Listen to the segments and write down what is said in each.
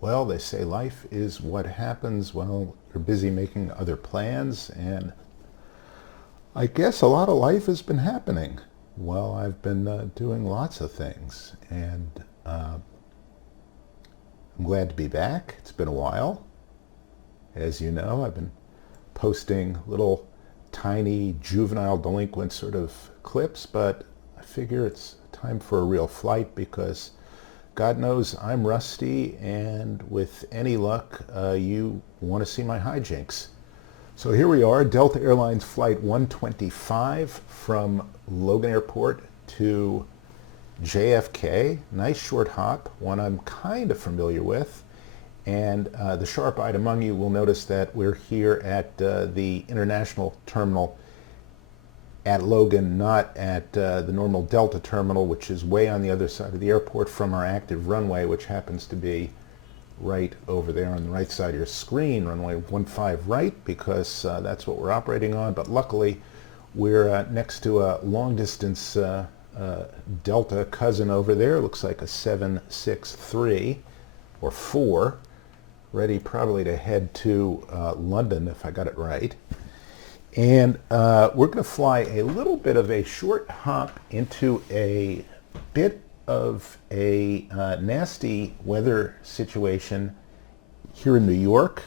Well, they say life is what happens while you're busy making other plans, and I guess a lot of life has been happening while I've been doing lots of things, and I'm glad to be back. It's been a while. As you know, I've been posting little tiny juvenile delinquent sort of clips, but I figure it's time for a real flight because God knows I'm rusty, and with any luck, you want to see my hijinks. So here we are, Delta Airlines Flight 125 from Logan Airport to JFK. Nice short hop, one I'm kind of familiar with. And the sharp-eyed among you will notice that we're here at the international terminal at Logan, not at the normal Delta terminal, which is way on the other side of the airport from our active runway, which happens to be right over there on the right side of your screen, runway 15 right, because that's what we're operating on. But luckily, we're next to a long-distance Delta cousin over there. Looks like a 763 or 4, ready probably to head to London if I got it right. And we're going to fly a little bit of a short hop into a bit of a nasty weather situation here in New York.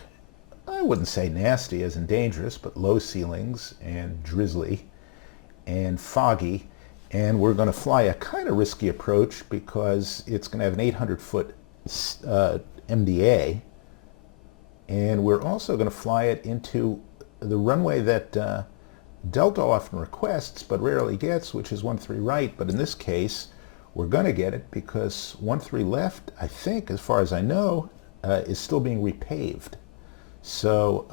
I wouldn't say nasty as in dangerous, but low ceilings and drizzly and foggy. And we're going to fly a kind of risky approach because it's going to have an 800-foot MDA. And we're also going to fly it into the runway that Delta often requests but rarely gets, which is 13 right. But in this case, we're going to get it because 13 left, I think, as far as I know, is still being repaved. So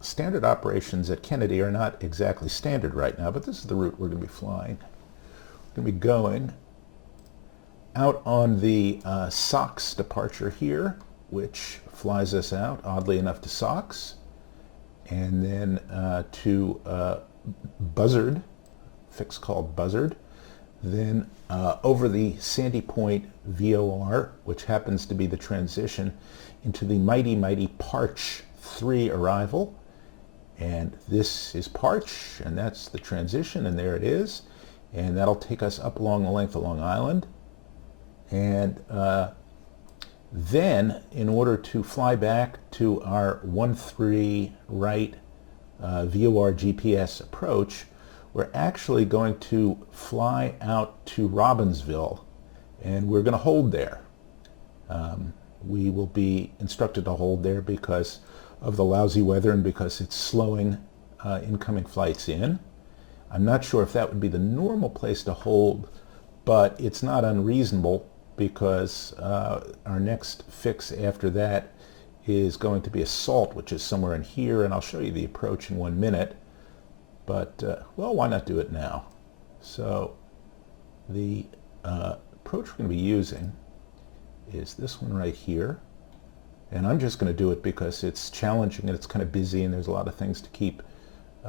standard operations at Kennedy are not exactly standard right now, but this is the route we're going to be flying. We're going to be going out on the SOX departure here, which flies us out, oddly enough, to SOX, and then to Buzzard, fix called Buzzard, then over the Sandy Point VOR, which happens to be the transition into the mighty, mighty Parch 3 arrival. And this is Parch, and that's the transition, and there it is. And that'll take us up along the length of Long Island. And then, in order to fly back to our 13 right VOR GPS approach, we're actually going to fly out to Robbinsville, and we're going to hold there. We will be instructed to hold there because of the lousy weather and because it's slowing incoming flights in. I'm not sure if that would be the normal place to hold, but it's not unreasonable because our next fix after that is going to be Assault, which is somewhere in here, and I'll show you the approach in 1 minute. But, well, why not do it now? So the approach we're going to be using is this one right here. And I'm just going to do it because it's challenging and it's kind of busy and there's a lot of things to keep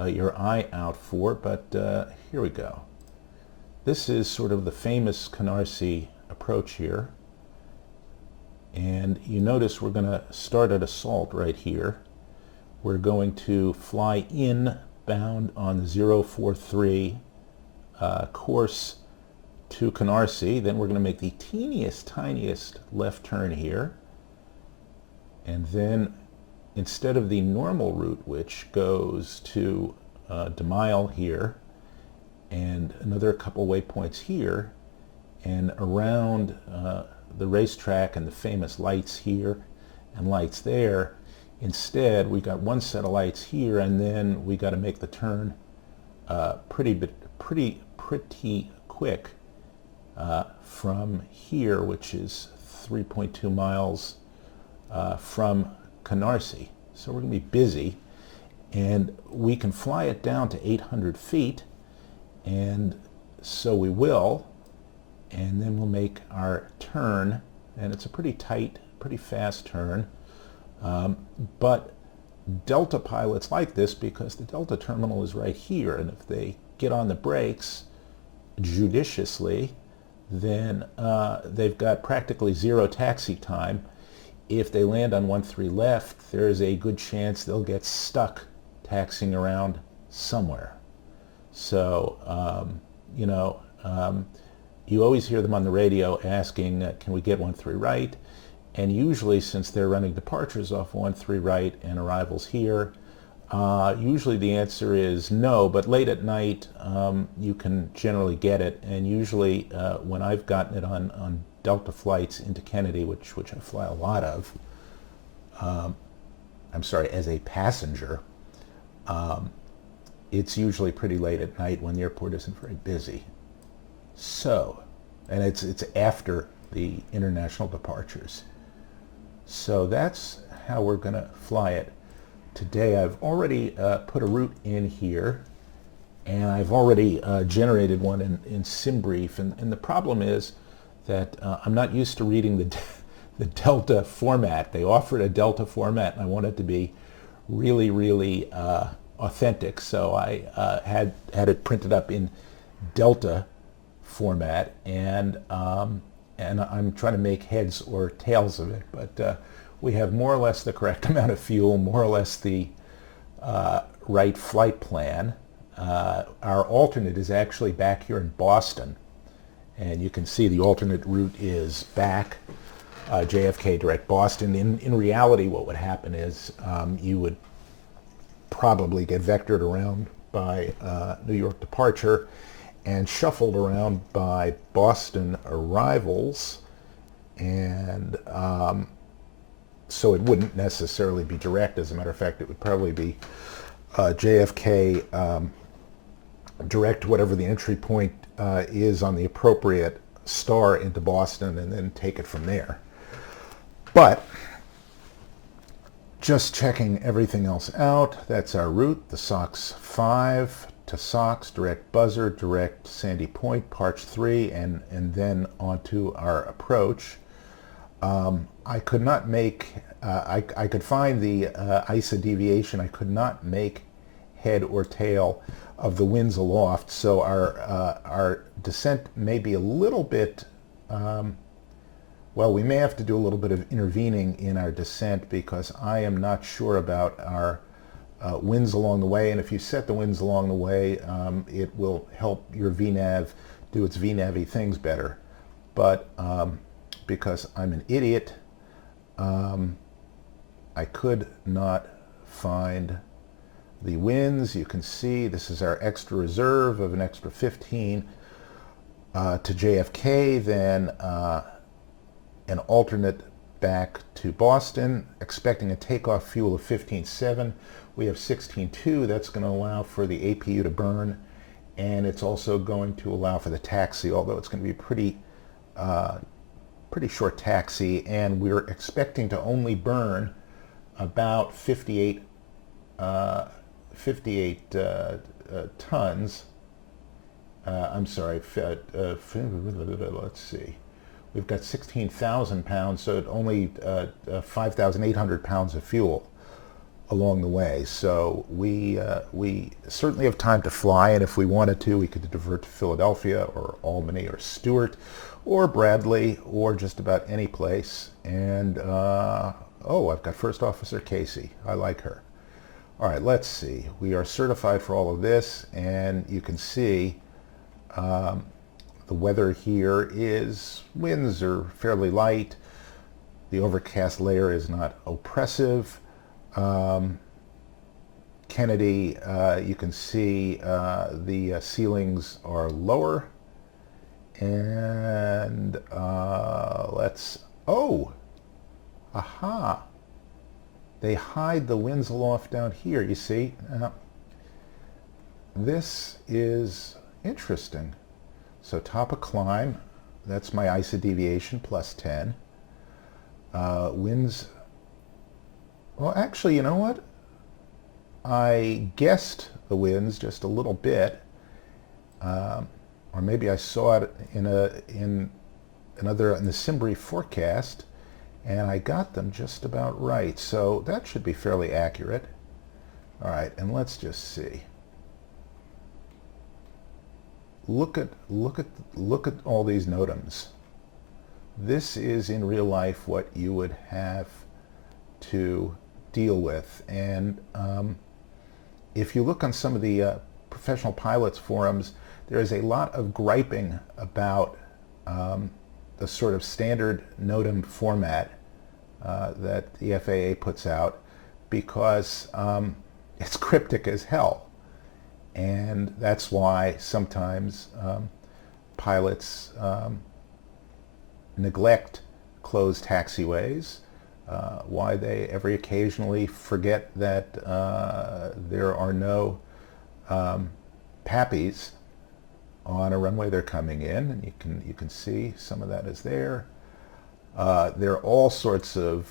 your eye out for. But here we go. This is sort of the famous Canarsie approach here. And you notice we're going to start at Assault right here. We're going to fly inbound on the 043 course to Canarsie. Then we're going to make the teeniest, tiniest left turn here. And then instead of the normal route, which goes to DeMille here, and another couple waypoints here, and around the racetrack and the famous lights here and lights there, instead we got one set of lights here, and then we got to make the turn pretty quick from here, which is 3.2 miles from Canarsie. So we're going to be busy, and we can fly it down to 800 feet, and so we will, and then we'll make our turn, and it's a pretty tight, pretty fast turn. But Delta pilots like this because the Delta terminal is right here, and if they get on the brakes judiciously, then they've got practically zero taxi time if they land on 13 left, there's a good chance they'll get stuck taxiing around somewhere. So, you always hear them on the radio asking, can we get 13 right? And usually, since they're running departures off 13 right and arrivals here, usually the answer is no, but late at night you can generally get it. And usually when I've gotten it on Delta flights into Kennedy, which I fly a lot of, as a passenger, it's usually pretty late at night when the airport isn't very busy. So, and it's after the international departures. So that's how we're going to fly it today. I've already put a route in here, and I've already generated one in SimBrief. And the problem is that I'm not used to reading the Delta format. They offered a Delta format, and I want it to be really, really authentic. So I had it printed up in Delta format, and I'm trying to make heads or tails of it. But we have more or less the correct amount of fuel, more or less the right flight plan. Our alternate is actually back here in Boston, and you can see the alternate route is back, JFK direct Boston. In reality, what would happen is you would probably get vectored around by New York departure and shuffled around by Boston arrivals, and so it wouldn't necessarily be direct. As a matter of fact, it would probably be JFK direct whatever the entry point is on the appropriate star into Boston, and then take it from there. But just checking everything else out, that's our route, the SOX 5 to SOX, direct buzzer, direct Sandy Point, Parch 3, and then onto our approach. I could not make, I could find the ISA deviation. I could not make head or tail of the winds aloft, so our descent may be a little bit, well, we may have to do a little bit of intervening in our descent, because I am not sure about our winds along the way. And if you set the winds along the way, it will help your VNAV do its VNAV-y things better. But because I'm an idiot, I could not find the winds. You can see this is our extra reserve of an extra 15 to JFK, then an alternate back to Boston, expecting a takeoff fuel of 15.7. We have 16.2. That's going to allow for the APU to burn, and it's also going to allow for the taxi, although it's going to be pretty short taxi, and we're expecting to only burn about 58 tons. I'm sorry, let's see. We've got 16,000 pounds, so it only 5,800 pounds of fuel along the way. So we certainly have time to fly, and if we wanted to, we could divert to Philadelphia or Albany or Stewart or Bradley or just about any place. And oh, I've got First Officer Casey. I like her. All right, let's see. We are certified for all of this, and you can see the weather here is, winds are fairly light. The overcast layer is not oppressive. Kennedy, you can see the ceilings are lower. And let's, oh, aha. They hide the winds aloft down here, you see. This is interesting. So top of climb, that's my ISA deviation, plus 10. Winds, well, actually, you know what? I guessed the winds just a little bit, or maybe I saw it in the SimBrief forecast, and I got them just about right. So that should be fairly accurate. All right, and let's just see. Look at all these NOTAMs. this is in real life what you would have to deal with. And if you look on some of the professional pilots forums, there is a lot of griping about the sort of standard NOTAM format that the FAA puts out, because it's cryptic as hell. And that's why sometimes pilots neglect closed taxiways, why they every occasionally forget that there are no PAPIs on a runway they're coming in, and you can see some of that is there. There are all sorts of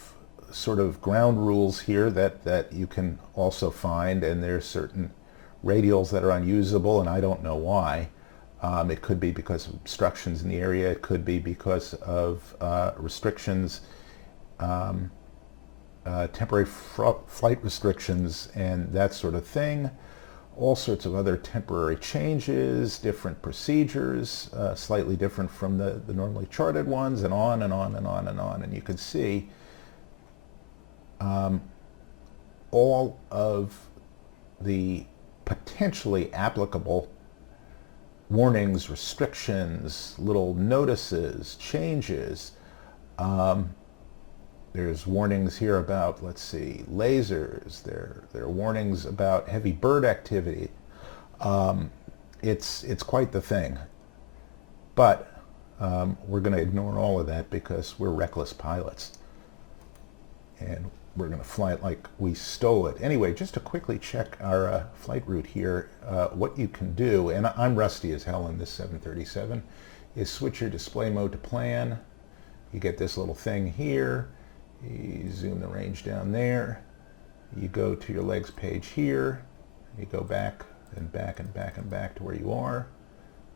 sort of ground rules here that you can also find, and there's certain radials that are unusable, and I don't know why. It could be because of obstructions in the area. It could be because of restrictions, temporary flight restrictions and that sort of thing. All sorts of other temporary changes, different procedures, slightly different from the normally charted ones, and on and on and on and on. And you can see all of the potentially applicable warnings, restrictions, little notices, changes. There's warnings here about, let's see, lasers. There are warnings about heavy bird activity. It's quite the thing. But we're going to ignore all of that because we're reckless pilots. And we're going to fly it like we stole it. Anyway, just to quickly check our flight route here, what you can do, and I'm rusty as hell in this 737, is switch your display mode to plan. You get this little thing here. You zoom the range down there. You go to your legs page here. You go back and back and back and back to where you are.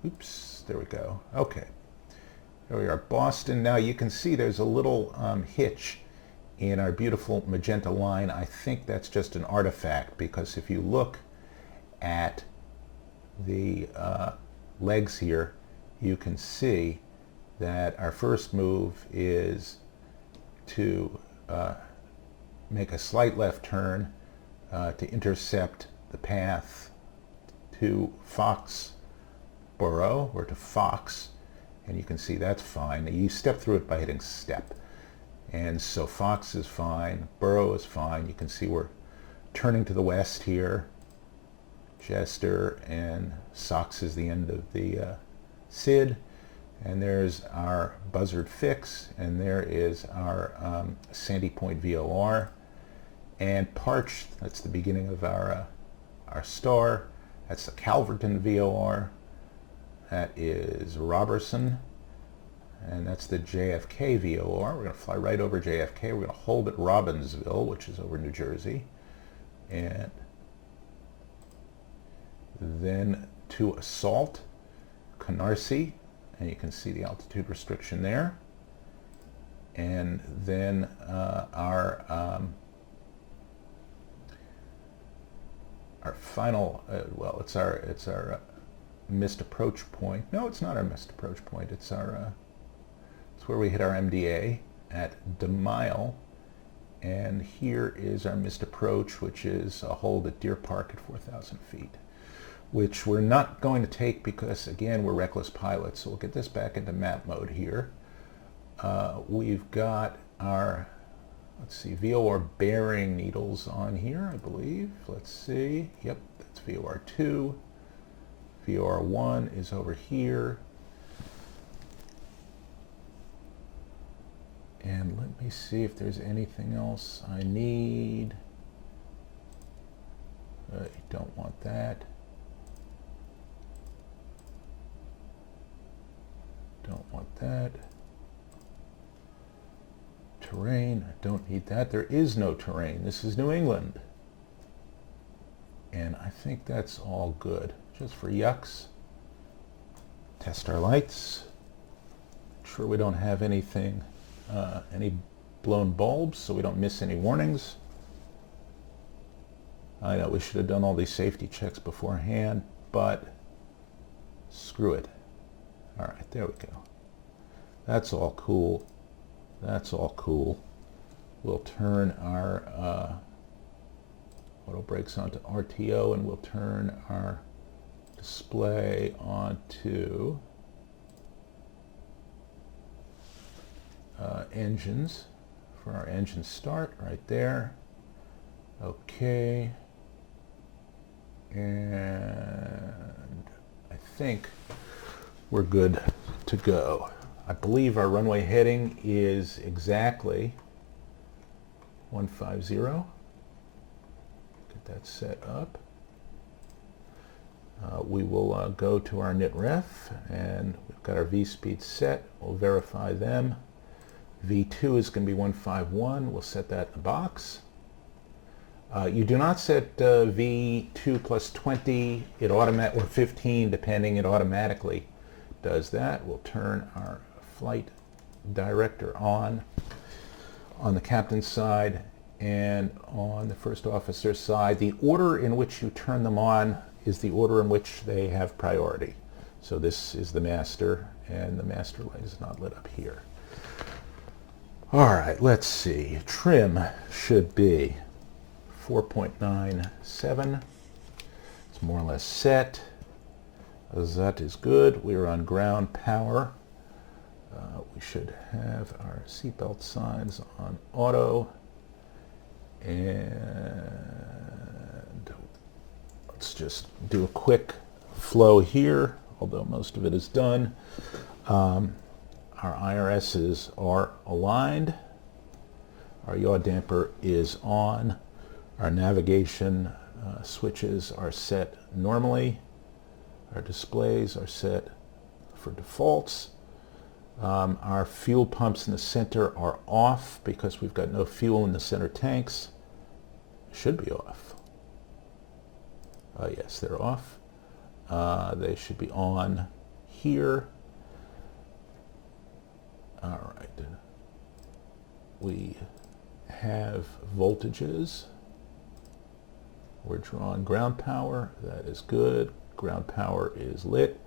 Oops, there we go. Okay. There we are, Boston. Now you can see there's a little hitch in our beautiful magenta line. I think that's just an artifact, because if you look at the legs here, you can see that our first move is to make a slight left turn to intercept the path to Foxborough, or to Fox, and you can see that's fine. You step through it by hitting step. And so Fox is fine, Borough is fine. You can see we're turning to the west here. Chester and Sox is the end of the SID. And there's our buzzard fix, and there is our Sandy Point VOR. And Parch, that's the beginning of our star. That's the Calverton VOR. That is Robertson. And that's the JFK VOR. We're going to fly right over JFK. We're going to hold at Robbinsville, which is over New Jersey. And then to assault Canarsie. And you can see the altitude restriction there. And then our final, well, it's our missed approach point. No, it's not our missed approach point. It's our it's where we hit our MDA at DeMille, and here is our missed approach, which is a hold at Deer Park at 4,000 feet, which we're not going to take because, again, we're reckless pilots. So we'll get this back into map mode here. We've got our, let's see, VOR bearing needles on here, I believe. Let's see. Yep, that's VOR 2. VOR 1 is over here. And let me see if there's anything else I need. Don't want that. Don't want that. Terrain, I don't need that. There is no terrain. This is New England. And I think that's all good. Just for yucks. Test our lights. Sure we don't have anything, any blown bulbs, so we don't miss any warnings. I know we should have done all these safety checks beforehand, but screw it. All right, there we go. That's all cool. That's all cool. We'll turn our auto brakes onto RTO, and we'll turn our display onto engines for our engine start right there. Okay. And I think we're good to go. I believe our runway heading is exactly 150. Get that set up. We will go to our init ref, and we've got our V-speed set. We'll verify them. V2 is going to be 151. We'll set that in the box. You do not set V2 plus 20, it or 15 depending, it automatically does that. We'll turn our flight director on the captain's side, and on the first officer's side. The order in which you turn them on is the order in which they have priority. So this is the master, and the master light is not lit up here. All right, let's see. Trim should be 4.97. It's more or less set. That is good. We're on ground power. We should have our seatbelt signs on auto. And let's just do a quick flow here, although most of it is done. Our IRSs are aligned. Our yaw damper is on. Our navigation switches are set normally. Our displays are set for defaults. Our fuel pumps in the center are off because we've got no fuel in the center tanks. Should be off. Yes, they're off. They should be on here. All right. We have voltages. We're drawing ground power. That is good. Ground power is lit.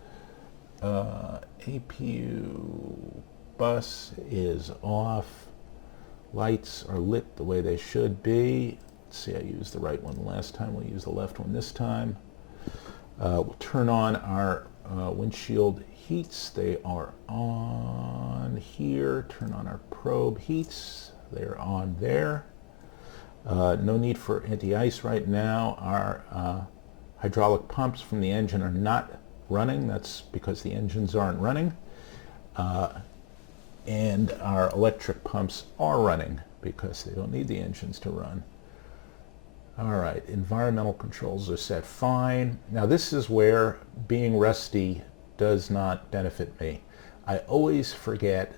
APU bus is off. Lights are lit the way they should be. Let's see, I used the right one last time. We'll use the left one this time. We'll turn on our windshield heats. They are on here. Turn on our probe heats. They're on there. No need for anti-ice right now. Our hydraulic pumps from the engine are not running. That's because the engines aren't running. And our electric pumps are running because they don't need the engines to run. All right, environmental controls are set fine. Now this is where being rusty does not benefit me. I always forget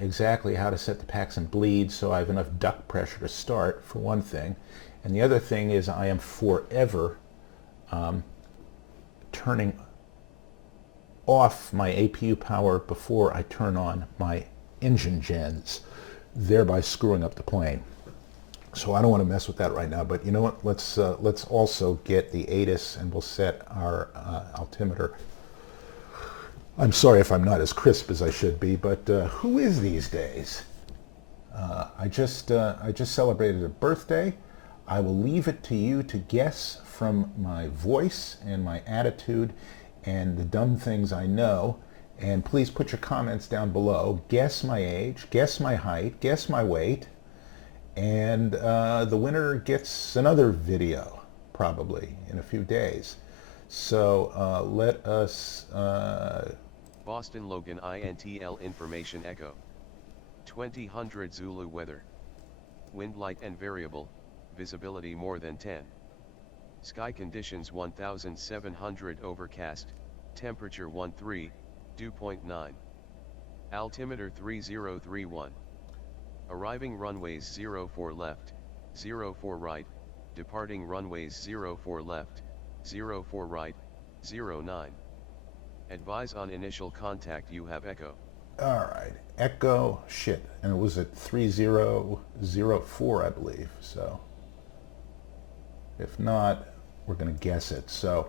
exactly how to set the packs and bleeds so I have enough duct pressure to start, for one thing. And the other thing is I am forever turning off my APU power before I turn on my engine gens, thereby screwing up the plane. So I don't want to mess with that right now, but you know what? Let's also get the ATIS, and we'll set our altimeter. I'm sorry if I'm not as crisp as I should be, but who is these days? I just celebrated a birthday. I will leave it to you to guess from my voice and my attitude and the dumb things I know. And please put your comments down below. Guess my age, guess my height, guess my weight. And the winner gets another video, probably, in a few days. So let us... Boston Logan INTL Information Echo. 2000 Zulu weather. Wind light and variable, visibility more than 10. Sky conditions 1700 overcast, temperature 13, dew point 9. Altimeter 3031. Arriving runways 04 left, 04 right, departing runways 04 left, 04 right, 09. Advise on initial contact, you have echo. All right, echo, shit, and it was at 3004, I believe, so if not, we're going to guess it. So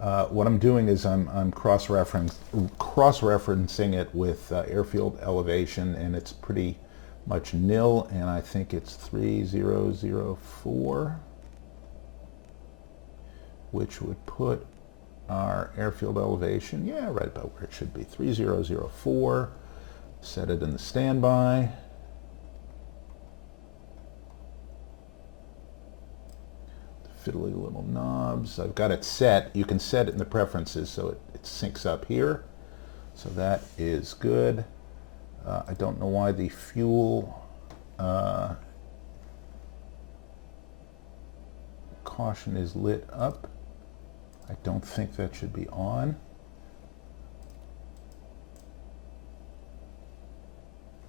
What I'm doing is I'm cross-referencing it with airfield elevation, and it's pretty much nil, and I think it's 3004, which would put our airfield elevation, yeah, right about where it should be, 3004. Set it in the standby. Fiddly little knobs. I've got it set. You can set it in the preferences so it syncs up here. So that is good. I don't know why the fuel caution is lit up. I don't think that should be on.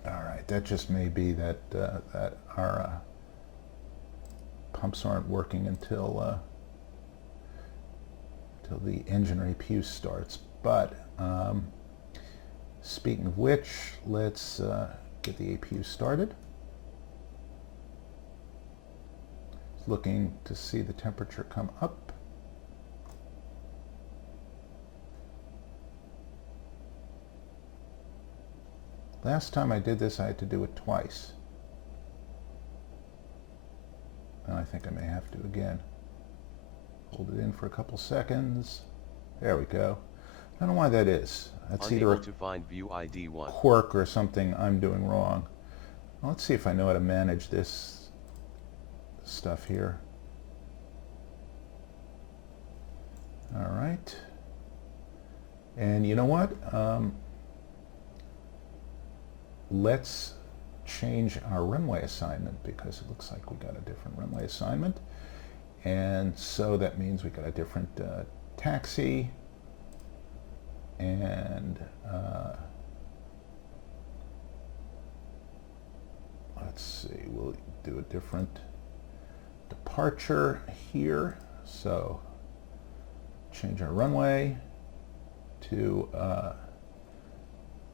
All right, that just may be that that our pumps aren't working until the engine APU starts. But speaking of which, let's get the APU started. Looking to see the temperature come up. Last time I did this, I had to do it twice. And I think I may have to again. Hold it in for a couple seconds. There we go. I don't know why that is. That's either a quirk or something I'm doing wrong. Well, let's see if I know how to manage this stuff here. All right. And you know what? Let's change our runway assignment, because it looks like we got a different runway assignment. And so that means we got a different taxi, and let's see, we'll do a different departure here. So change our runway to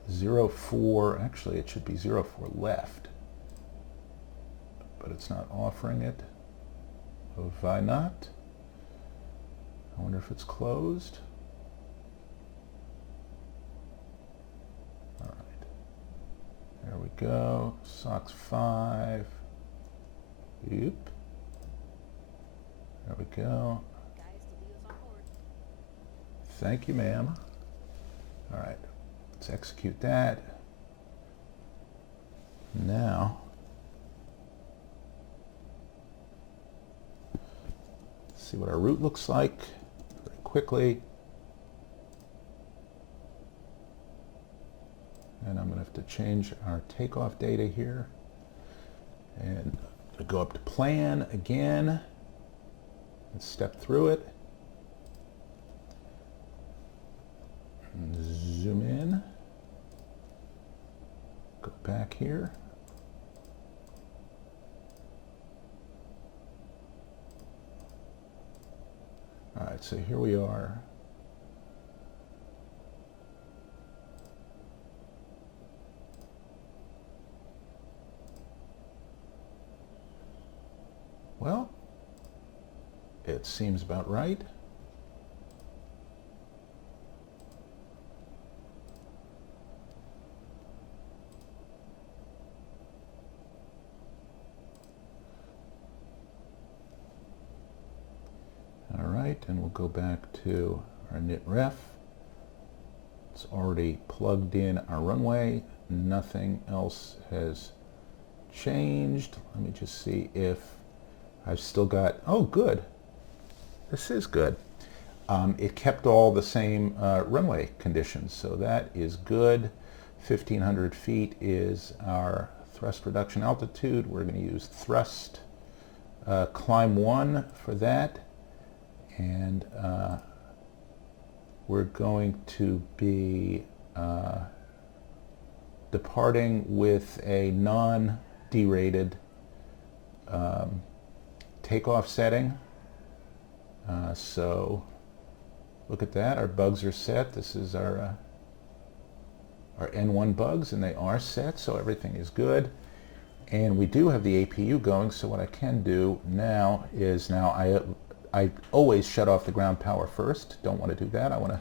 04, actually it should be 04 left, but it's not offering it. Why not? I wonder if it's closed. All right, there we go. SOX 5. Oop. There we go. Thank you, ma'am. All right. Let's execute that. Now, let's see what our route looks like very quickly. And I'm going to have to change our takeoff data here. And go up to plan again and step through it. Zoom in, go back here. All right, so here we are. Well, it seems about right. And we'll go back to our knit ref. It's already plugged in our runway. Nothing else has changed. Let me just see if I've still got, oh good, this is good. It kept all the same runway conditions, so that is good. 1,500 feet is our thrust reduction altitude. We're going to use thrust climb 1 for that. And we're going to be departing with a non-derated takeoff setting. So look at that, our bugs are set. This is our N1 bugs, and they are set, so everything is good. And we do have the APU going, so what I can do now is, I always shut off the ground power first. Don't want to do that. I want to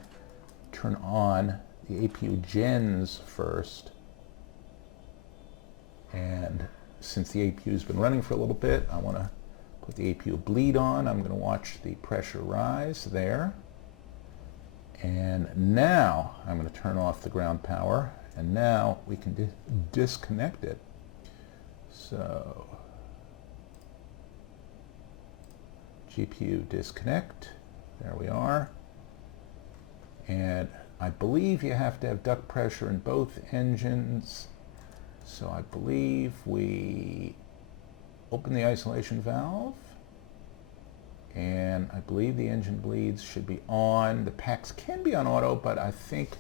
turn on the APU gens first. And since the APU's been running for a little bit, I want to put the APU bleed on. I'm going to watch the pressure rise there. And now I'm going to turn off the ground power, and now we can disconnect it. So GPU disconnect, there we are. And I believe you have to have duct pressure in both engines. So I believe we open the isolation valve, and I believe the engine bleeds should be on. The packs can be on auto, but I think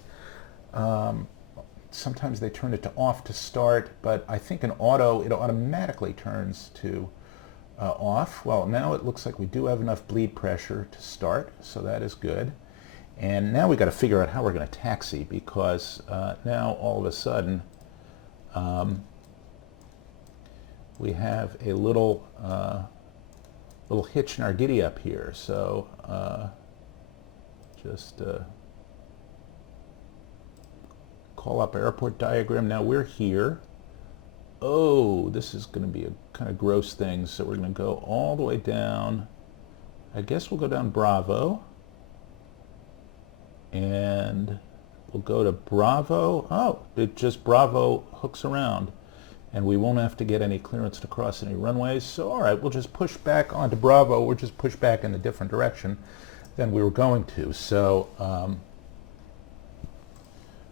sometimes they turn it to off to start, but I think in auto it automatically turns to off. Well, now it looks like we do have enough bleed pressure to start, so that is good. And now we got to figure out how we're going to taxi, because now all of a sudden we have a little hitch in our giddy up here. So just call up airport diagram. Now we're here. Oh, this is going to be a kind of gross thing. So we're going to go all the way down. I guess we'll go down Bravo. And we'll go to Bravo. Oh, it just Bravo hooks around. And we won't have to get any clearance to cross any runways. So all right, we'll just push back onto Bravo. We'll just push back in a different direction than we were going to. So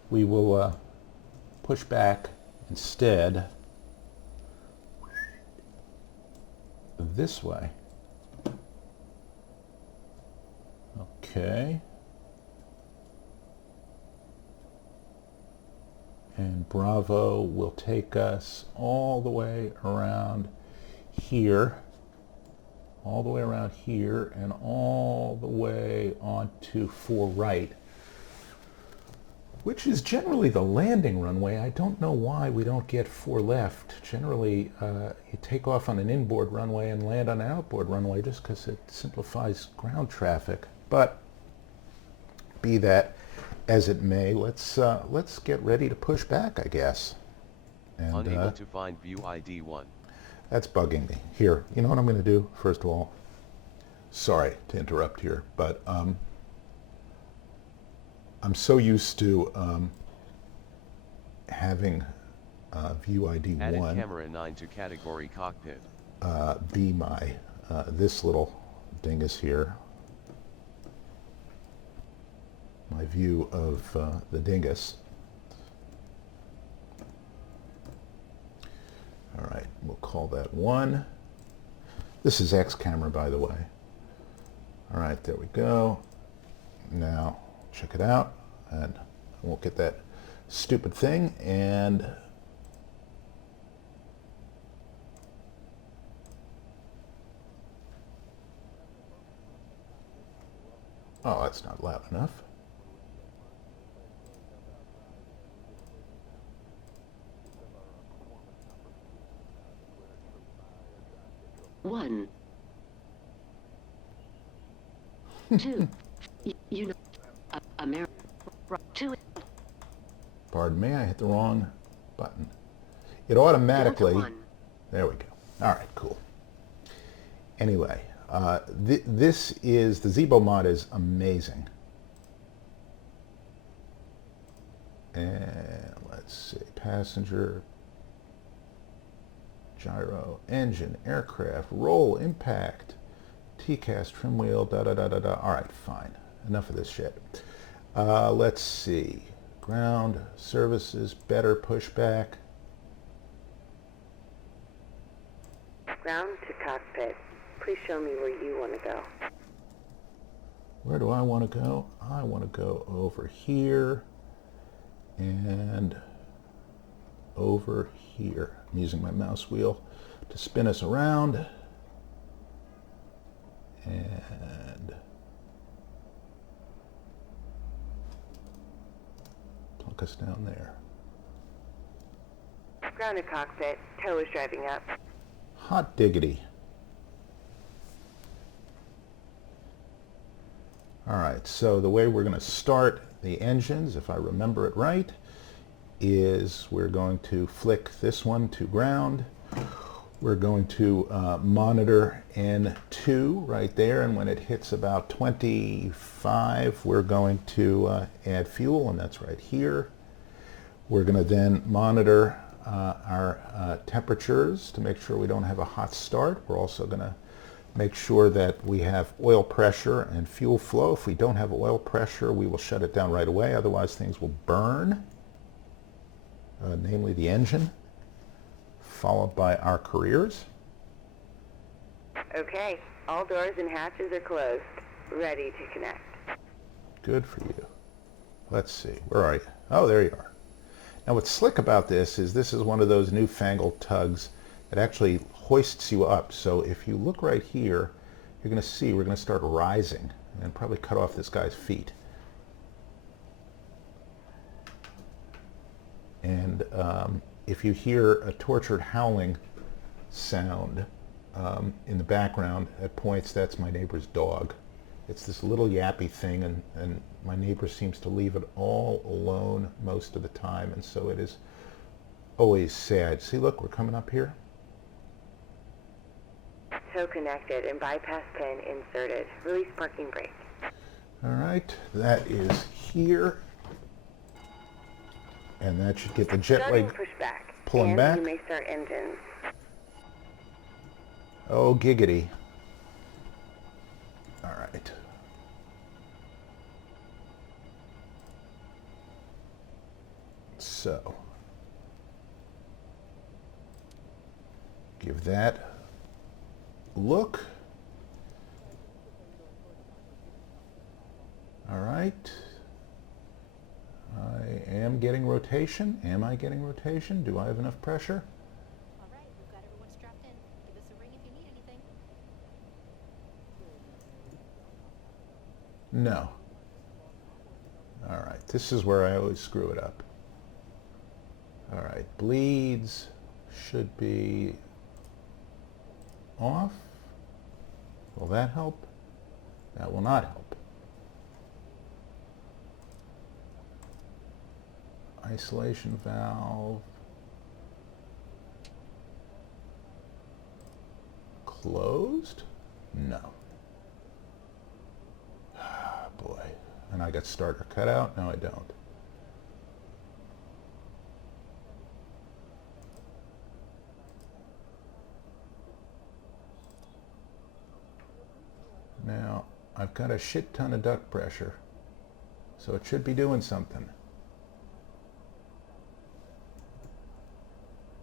we will push back instead this way. Okay. And Bravo will take us all the way around here, all the way around here, and all the way onto 4 right, which is generally the landing runway. I don't know why we don't get 4 left. Generally, you take off on an inboard runway and land on an outboard runway just because it simplifies ground traffic. But be that as it may, let's get ready to push back, I guess. And, unable to find view ID 1. That's bugging me. Here, you know what I'm going to do? First of all, sorry to interrupt here, but I'm so used to having view ID 1 added camera 9 to category cockpit. Be my this little dingus here. My view of the dingus. All right, we'll call that 1. This is X camera, by the way. All right, there we go. Now, check it out, and I won't get that stupid thing, and oh, that's not loud enough. One, two, you know, America, 2. Pardon me, I hit the wrong button. It automatically, there we go. All right, cool. Anyway, this is, the Zibo mod is amazing. And let's see, passenger, gyro, engine, aircraft, roll, impact, TCAS, trim wheel, da-da-da-da-da. All right, fine. Enough of this shit. Let's see. Ground, services, better pushback. Ground to cockpit. Please show me where you want to go. Where do I want to go? I want to go over here and over here. I'm using my mouse wheel to spin us around and plunk us down there. Ground to cockpit. Tow is driving up. Hot diggity. All right, so the way we're going to start the engines, if I remember it right, is we're going to flick this one to ground. We're going to monitor N2 right there, and when it hits about 25, we're going to add fuel, and that's right here. We're going to then monitor our temperatures to make sure we don't have a hot start. We're also going to make sure that we have oil pressure and fuel flow. If we don't have oil pressure, we will shut it down right away. Otherwise, things will burn, namely the engine, followed by our careers. Okay, all doors and hatches are closed. Ready to connect. Good for you. Let's see, where are you? Oh, there you are. Now what's slick about this is one of those newfangled tugs that actually hoists you up. So if you look right here, you're going to see we're going to start rising and probably cut off this guy's feet. And if you hear a tortured howling sound in the background at points, that's my neighbor's dog. It's this little yappy thing, and my neighbor seems to leave it all alone most of the time, and so it is always sad. See, look, we're coming up here. Tow connected and bypass pin inserted. Release parking brake. All right, that is here. And that should get the jet leg pulling back. You may start engines. Oh, giggity. All right. So, give that a look. All right. I am getting rotation. Am I getting rotation? Do I have enough pressure? All right, we've got everyone strapped in. Give us a ring if you need anything. No. All right, this is where I always screw it up. All right, bleeds should be off. Will that help? That will not help. Isolation valve closed? No. Ah, boy. And I got starter cut out? No, I don't. Now, I've got a shit ton of duct pressure, so it should be doing something.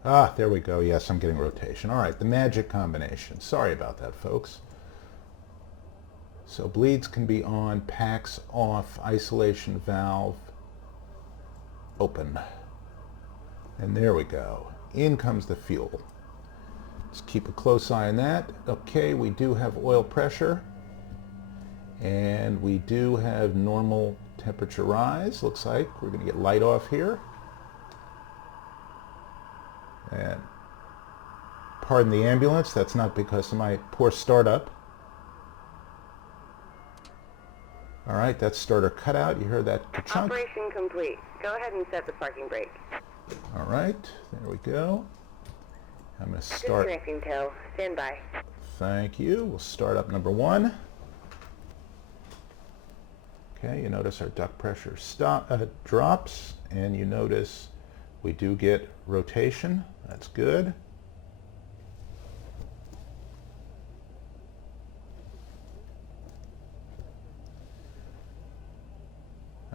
Ah, there we go. Yes, I'm getting rotation. All right, the magic combination. Sorry about that, folks. So bleeds can be on, packs off, isolation valve open. And there we go. In comes the fuel. Let's keep a close eye on that. Okay, we do have oil pressure. And we do have normal temperature rise. Looks like we're going to get light off here. And pardon the ambulance, that's not because of my poor startup. All right, that's starter cut out. You heard that ka-chunk. Operation complete. Go ahead and set the parking brake. All right, there we go. I'm going to start. Disconnecting tow. Stand by. Thank you. We'll start up number one. Okay, you notice our duct pressure drops, and you notice we do get rotation. That's good.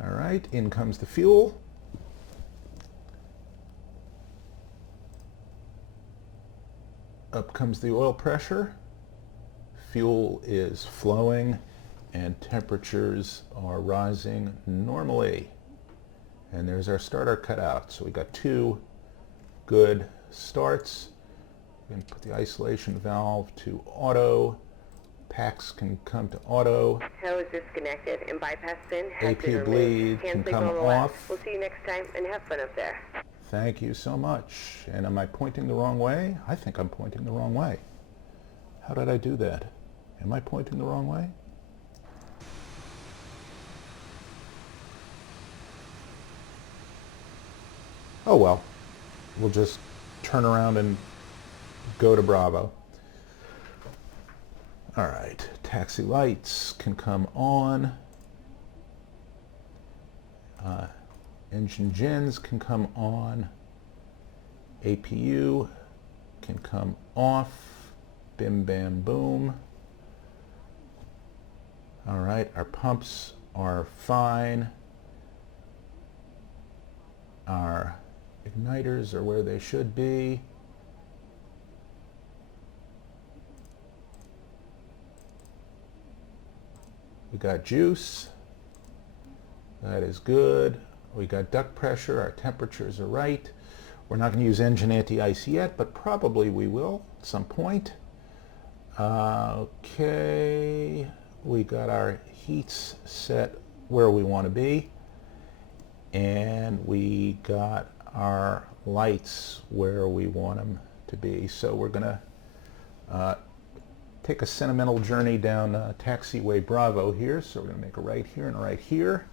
All right, in comes the fuel. Up comes the oil pressure. Fuel is flowing and temperatures are rising normally. And there's our starter cut out. So we got two good starts. We're going to put the isolation valve to auto. Packs can come to auto. Tow is disconnected and bypass pin has been AP bleed can come off. We'll see you next time and have fun up there. Thank you so much. And am I pointing the wrong way? I think I'm pointing the wrong way. How did I do that? Am I pointing the wrong way? Oh well, we'll just turn around and go to Bravo. All right, taxi lights can come on. Engine gens can come on. APU can come off. Bim bam boom. All right, our pumps are fine. Our igniters are where they should be. We got juice. That is good. We got duct pressure. Our temperatures are right. We're not going to use engine anti-ice yet, but probably we will at some point. Okay. We got our heats set where we want to be. And we got our lights where we want them to be. So we're going to take a sentimental journey down taxiway Bravo here. So we're going to make a right here and a right here.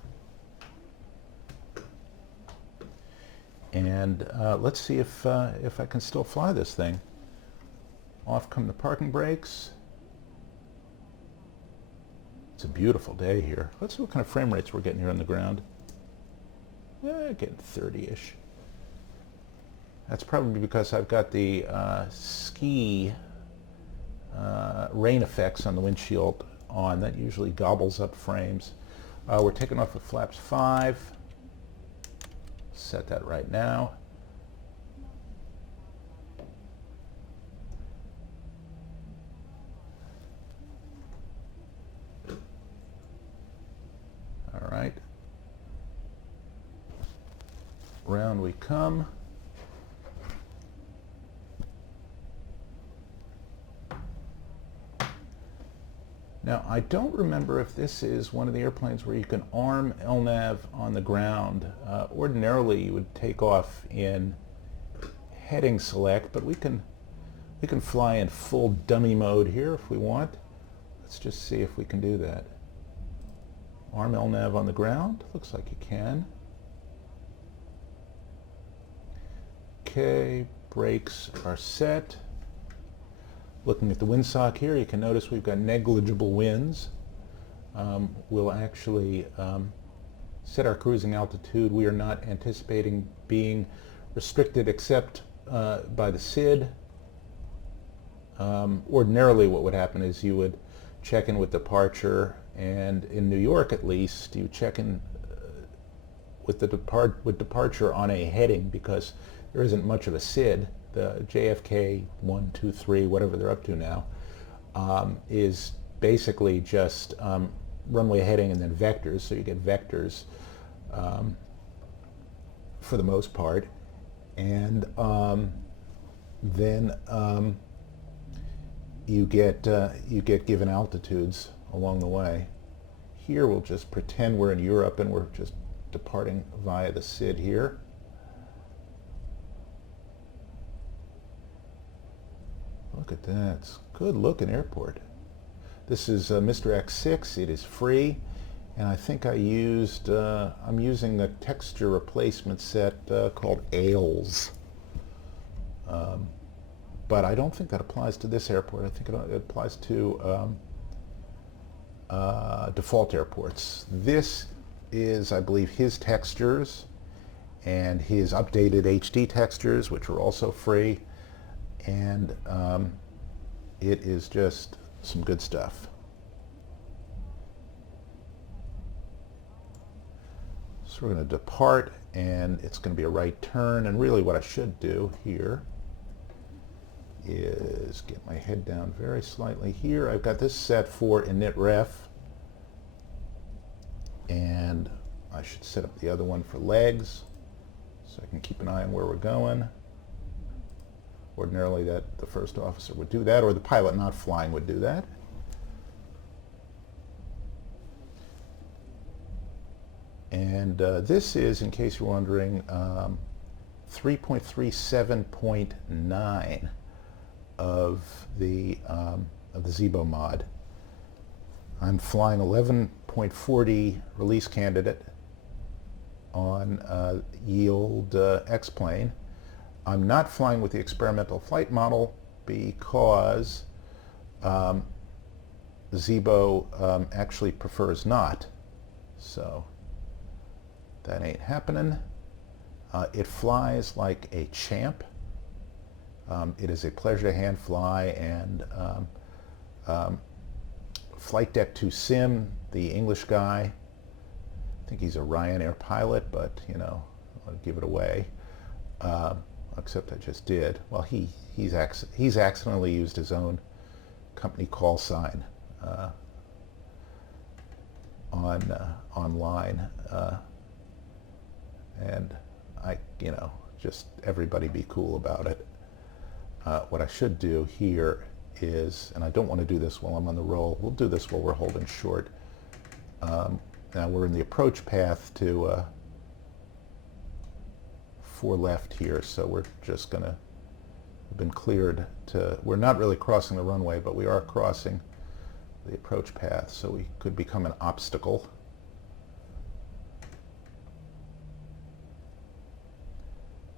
And let's see if I can still fly this thing. Off come the parking brakes. It's a beautiful day here. Let's see what kind of frame rates we're getting here on the ground. Getting 30-ish. That's probably because I've got the ski rain effects on the windshield on. That usually gobbles up frames. We're taking off with flaps 5. Set that right now. All right. Round we come. Now, I don't remember if this is one of the airplanes where you can arm LNAV on the ground. Ordinarily, you would take off in heading select, but we can fly in full dummy mode here if we want. Let's just see if we can do that. Arm LNAV on the ground. Looks like you can. Okay, brakes are set. Looking at the windsock here, you can notice we've got negligible winds. We'll actually set our cruising altitude. We are not anticipating being restricted except by the SID. Ordinarily what would happen is you would check in with departure, and in New York at least, you check in with departure on a heading because there isn't much of a SID. The JFK 1, 2, 3, whatever they're up to now, is basically just runway heading and then vectors. So you get vectors for the most part, and then you get given altitudes along the way. Here we'll just pretend we're in Europe and we're just departing via the SID here. Look at that. It's a good looking airport. This is Mr. X6. It is free, and I think I'm using the texture replacement set called AILS. But I don't think that applies to this airport. I think it applies to default airports. This is, I believe, his textures and his updated HD textures, which are also free. And it is just some good stuff. So we're going to depart, and it's going to be a right turn. And really what I should do here is get my head down very slightly here. I've got this set for init ref, and I should set up the other one for legs so I can keep an eye on where we're going. Ordinarily that the first officer would do that, or the pilot not flying would do that. And this is, in case you're wondering, 3.37.9 of the Zibo mod. I'm flying 11.40 release candidate, on yield X-plane. I'm not flying with the experimental flight model because Zibo actually prefers not. So that ain't happening. It flies like a champ. It is a pleasure to hand fly, and Flight Deck 2 Sim, the English guy, I think he's a Ryanair pilot, but you know, I'll give it away. Except I just did. Well, he's accidentally used his own company call sign online, and just everybody be cool about it. What I should do here is, and I don't want to do this while I'm on the roll, we'll do this while we're holding short. Now we're in the approach path to 4 left here, so we're just gonna, we've been cleared to, we're not really crossing the runway, but we are crossing the approach path, so we could become an obstacle.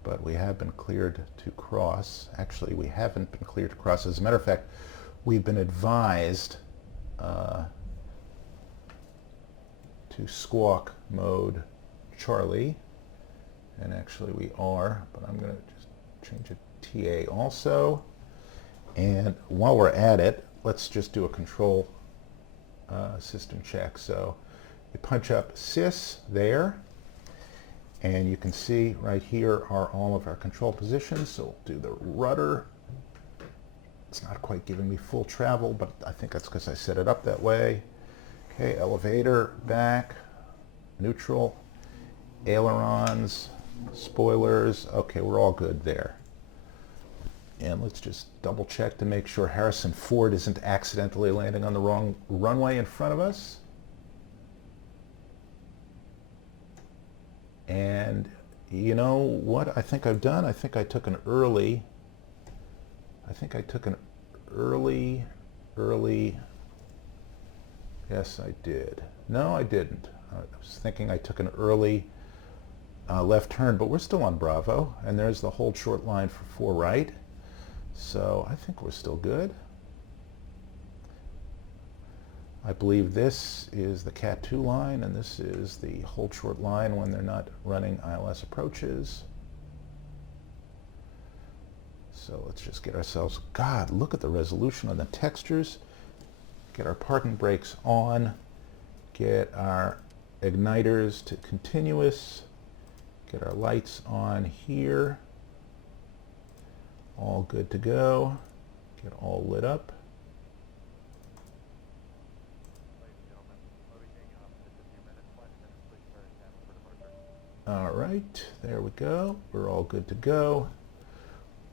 But we have been cleared to cross. Actually, we haven't been cleared to cross. As a matter of fact, we've been advised to squawk mode Charlie. And actually we are, but I'm going to just change it TA also. And while we're at it, let's just do a control system check. So you punch up sys there. And you can see right here are all of our control positions. So we'll do the rudder. It's not quite giving me full travel, but I think that's because I set it up that way. Okay, elevator, back, neutral, ailerons, spoilers. Okay, we're all good there. And let's just double check to make sure Harrison Ford isn't accidentally landing on the wrong runway in front of us. And you know what I think I've done? I think I took an early, yes I did. No, I didn't. I was thinking I took an early left turn, but we're still on Bravo, and there's the hold short line for 4 right. So I think we're still good. I believe this is the Cat 2 line, and this is the hold short line when they're not running ILS approaches. So let's just get ourselves, God, look at the resolution on the textures. Get our parking brakes on, get our igniters to continuous, get our lights on here. All good to go. Get all lit up. All right, there we go. We're all good to go.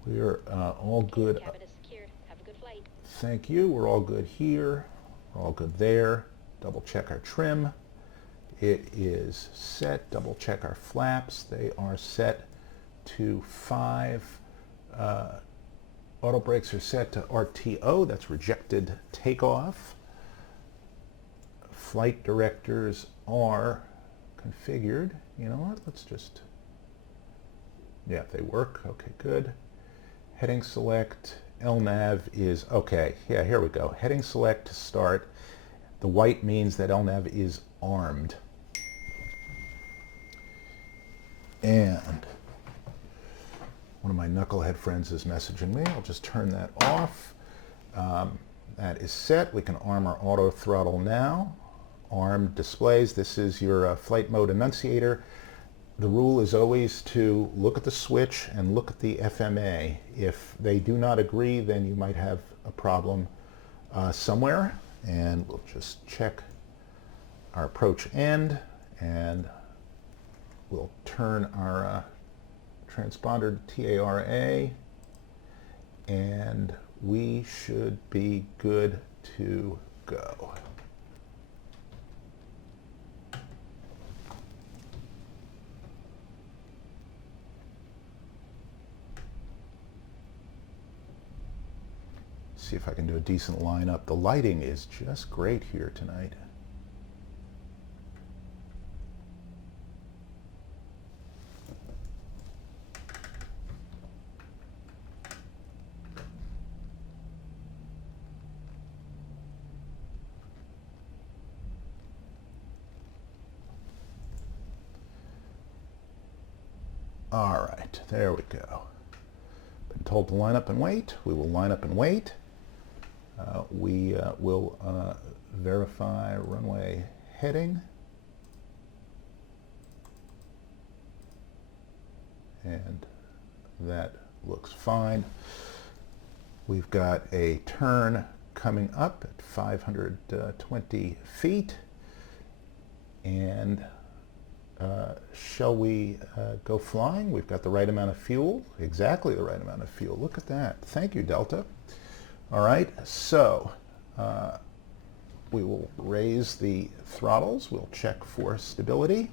We're all good. Cabin is secured. Have a good flight. Thank you. We're all good here. We're all good there. Double check our trim. It is set. Double check our flaps. They are set to 5. Auto brakes are set to RTO. That's rejected takeoff. Flight directors are configured. You know what? Let's just, yeah, they work. Okay, good. Heading select, LNAV is, okay, yeah, here we go. Heading select to start. The white means that LNAV is armed. And one of my knucklehead friends is messaging me. I'll just turn that off. That is set. We can arm our auto throttle now. Armed displays. This is your flight mode enunciator. The rule is always to look at the switch and look at the FMA. If they do not agree, then you might have a problem somewhere. And we'll just check our approach end, and we'll turn our transponder to TARA, and we should be good to go. See if I can do a decent lineup. The lighting is just great here tonight. All right, there we go. Been told to line up and wait. We will line up and wait. We will verify runway heading. And that looks fine. We've got a turn coming up at 520 feet. And shall we go flying? We've got the right amount of fuel, exactly the right amount of fuel. Look at that. Thank you, Delta. All right, so we will raise the throttles. We'll check for stability.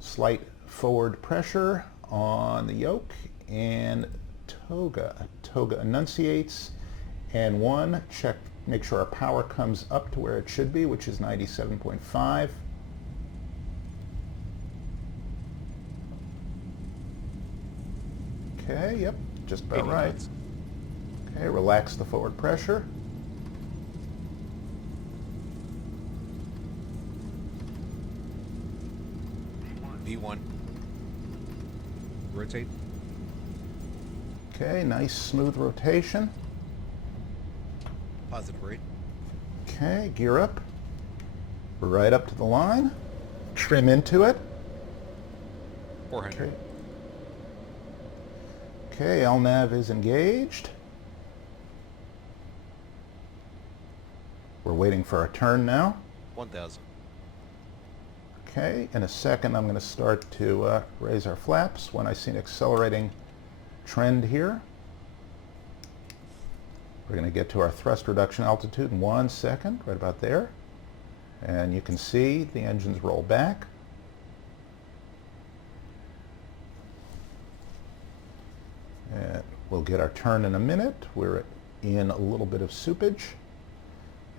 Slight forward pressure on the yoke, and toga enunciates, and one, check, make sure our power comes up to where it should be, which is 97.5. Okay, yep, just about right. Knots. Okay, relax the forward pressure. V1. Rotate. Okay, nice smooth rotation. Positive rate. Okay, gear up. Right up to the line. Trim into it. 400. Okay. Okay, LNAV is engaged. We're waiting for our turn now. 1000. Okay, in a second I'm going to start to raise our flaps when I see an accelerating trend here. We're going to get to our thrust reduction altitude in 1 second, right about there. And you can see the engines roll back. And we'll get our turn in a minute. We're in a little bit of soupage.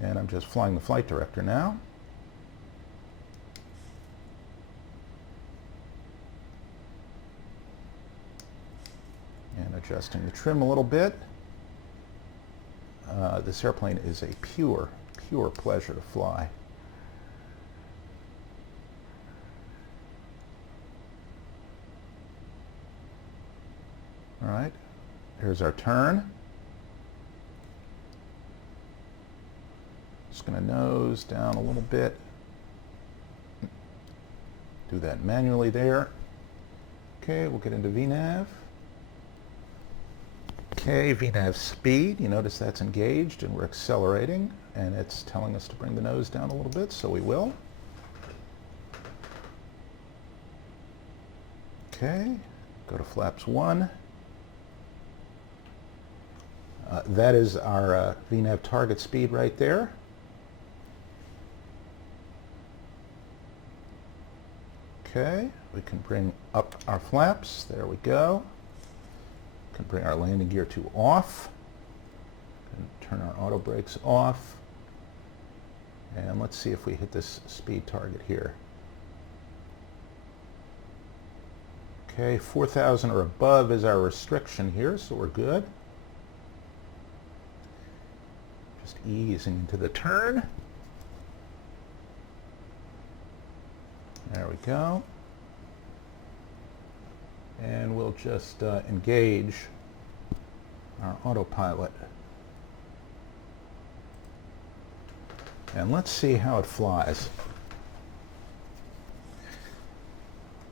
And I'm just flying the flight director now. And adjusting the trim a little bit. This airplane is a pure pleasure to fly. All right, here's our turn. Just going to nose down a little bit. Do that manually there. Okay, we'll get into VNAV. Okay, VNAV speed, you notice that's engaged and we're accelerating, and it's telling us to bring the nose down a little bit, so we will. Okay, go to flaps 1. That is our VNAV target speed right there. Okay, we can bring up our flaps. There we go. We can bring our landing gear to off. And turn our auto brakes off. And let's see if we hit this speed target here. Okay, 4,000 or above is our restriction here, so we're good. Just easing into the turn. There we go. And we'll just engage our autopilot. And let's see how it flies.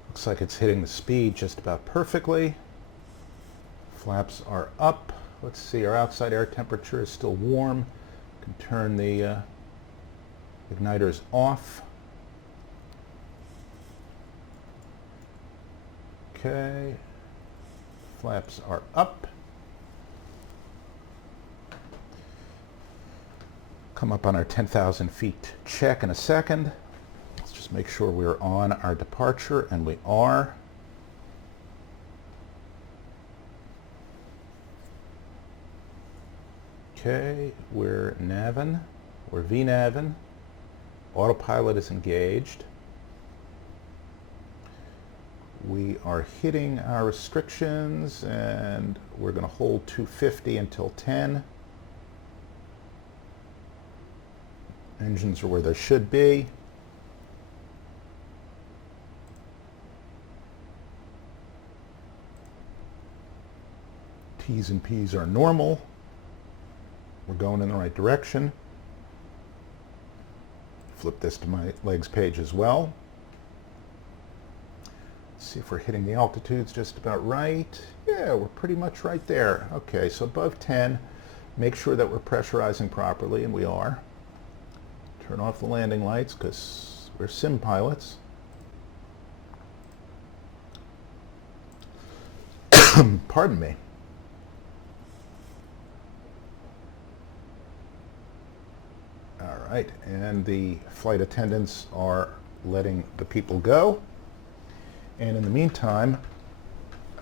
Looks like it's hitting the speed just about perfectly. Flaps are up. Let's see, our outside air temperature is still warm. We can turn the igniters off. Okay, flaps are up. Come up on our 10,000 feet check in a second. Let's just make sure we're on our departure, and we are. Okay, we're navin', we're VNAVin'. Autopilot is engaged. We are hitting our restrictions, and we're going to hold 250 until 10. Engines are where they should be. T's and P's are normal. We're going in the right direction. Flip this to my legs page as well. Let's see if we're hitting the altitudes just about right. Yeah, we're pretty much right there. Okay, so above 10, make sure that we're pressurizing properly, and we are. Turn off the landing lights because we're sim pilots. Pardon me. All right, and the flight attendants are letting the people go. And in the meantime,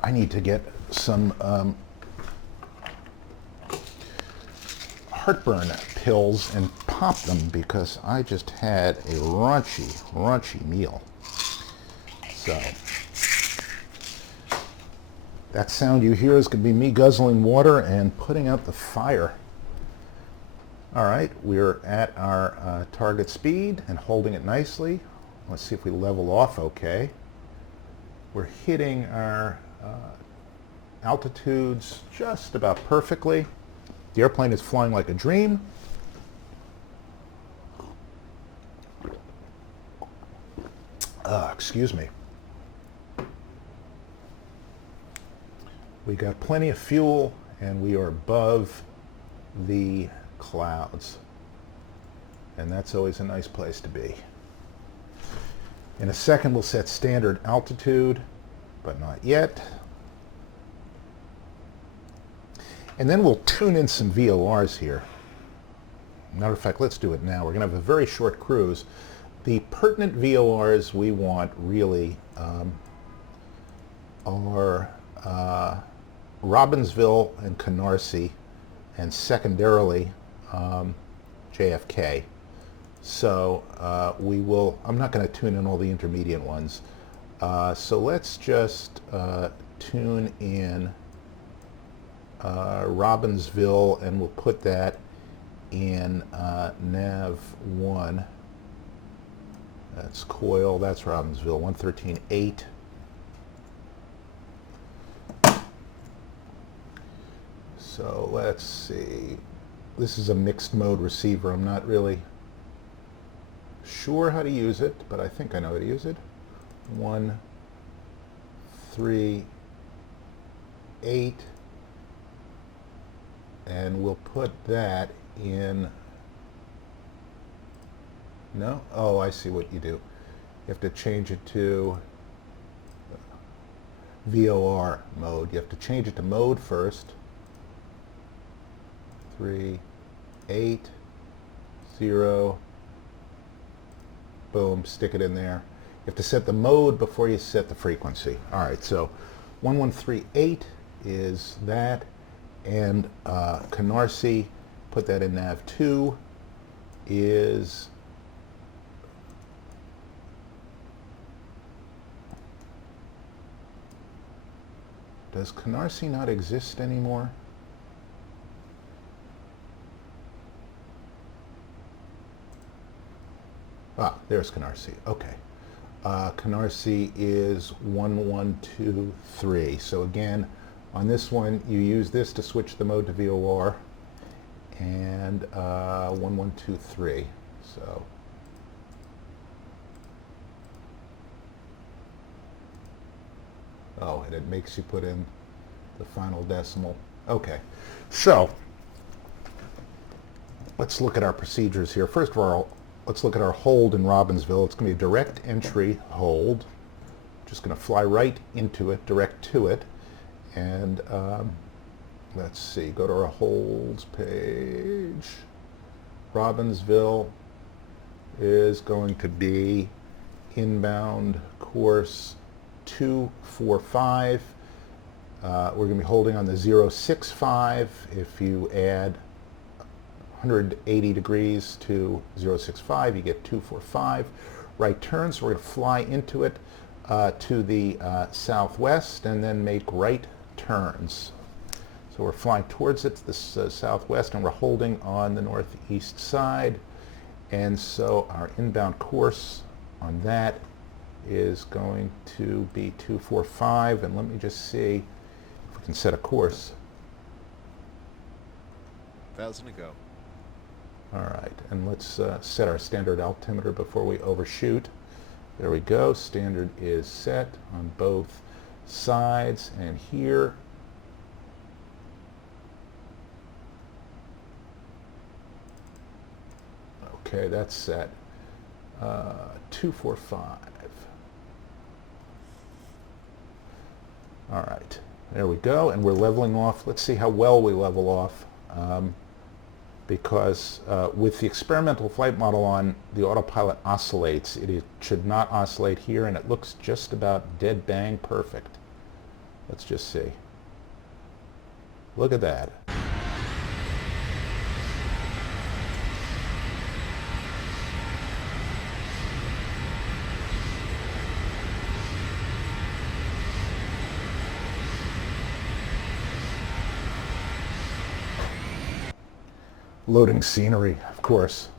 I need to get some heartburn pills and pop them because I just had a raunchy meal. So that sound you hear is going to be me guzzling water and putting out the fire. All right, we're at our target speed and holding it nicely. Let's see if we level off okay. We're hitting our altitudes just about perfectly. The airplane is flying like a dream. Excuse me. We got plenty of fuel and we are above the clouds. And that's always a nice place to be. In a second we'll set standard altitude, but not yet. And then we'll tune in some VORs here. Matter of fact, let's do it now. We're going to have a very short cruise. The pertinent VORs we want really are Robbinsville and Canarsie, and secondarily JFK. So I'm not going to tune in all the intermediate ones. So let's just tune in Robbinsville, and we'll put that in nav 1. That's coil, that's Robbinsville, 113.8. So let's see. This is a mixed mode receiver. I'm not really sure how to use it, but I think I know how to use it. 138, and we'll put that in. No? Oh, I see what you do. You have to change it to VOR mode. You have to change it to mode first. 3, 8, 0. Boom, stick it in there. You have to set the mode before you set the frequency. All right, so 1138 is that, and Canarsie, put that in nav 2, is does Canarsie not exist anymore? Ah, there's Canarsie. Okay. Canarsie is 1123. So again, on this one, you use this to switch the mode to VOR, and 1123. So oh, and it makes you put in the final decimal. Okay. So let's look at our procedures here. First of all, let's look at our hold in Robbinsville. It's going to be a direct entry hold. Just going to fly right into it, direct to it. And let's see, go to our holds page. Robbinsville is going to be inbound course 245. We're going to be holding on the 065. If you add 180 degrees to 065, you get 245. Right turn, so we're going to fly into it to the southwest and then make right turns. So we're flying towards it, this southwest, and we're holding on the northeast side. And so our inbound course on that is going to be 245. And let me just see if we can set a course. 1,000 to go. All right, and let's set our standard altimeter before we overshoot. There we go. Standard is set on both sides, and here okay, that's set. 245. All right, there we go, and we're leveling off. Let's see how well we level off, because with the experimental flight model on, the autopilot oscillates. It should not oscillate here, and it looks just about dead bang perfect. Let's just see. Look at that. Loading scenery, of course.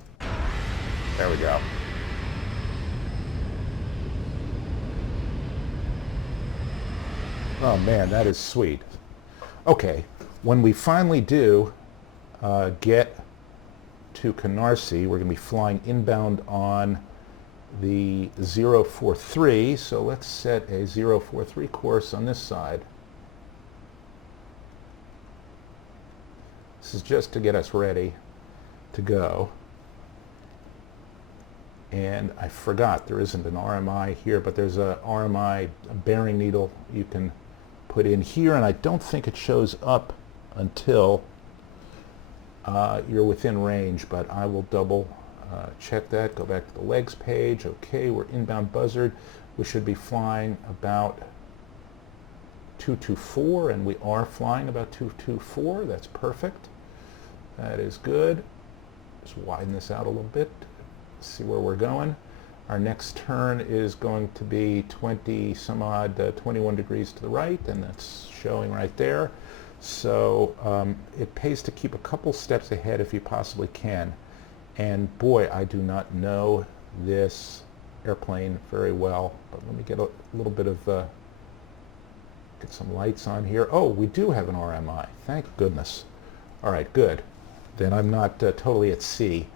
There we go. Oh man, that is sweet. Okay, when we finally do get to Canarsie, we're going to be flying inbound on the 043, so let's set a 043 course on this side. This is just to get us ready to go. And I forgot there isn't an RMI here, but there's a RMI bearing needle you can put in here, and I don't think it shows up until you're within range, but I will double check that. Go back to the legs page. Okay, we're inbound buzzard. We should be flying about 224, and we are flying about 224. That's perfect. That is good. Just widen this out a little bit. See where we're going. Our next turn is going to be 21 degrees to the right, and that's showing right there. So it pays to keep a couple steps ahead if you possibly can. And boy, I do not know this airplane very well, but let me get a little bit of get some lights on here. Oh, we do have an RMI. Thank goodness. All right, good. Then I'm not totally at sea.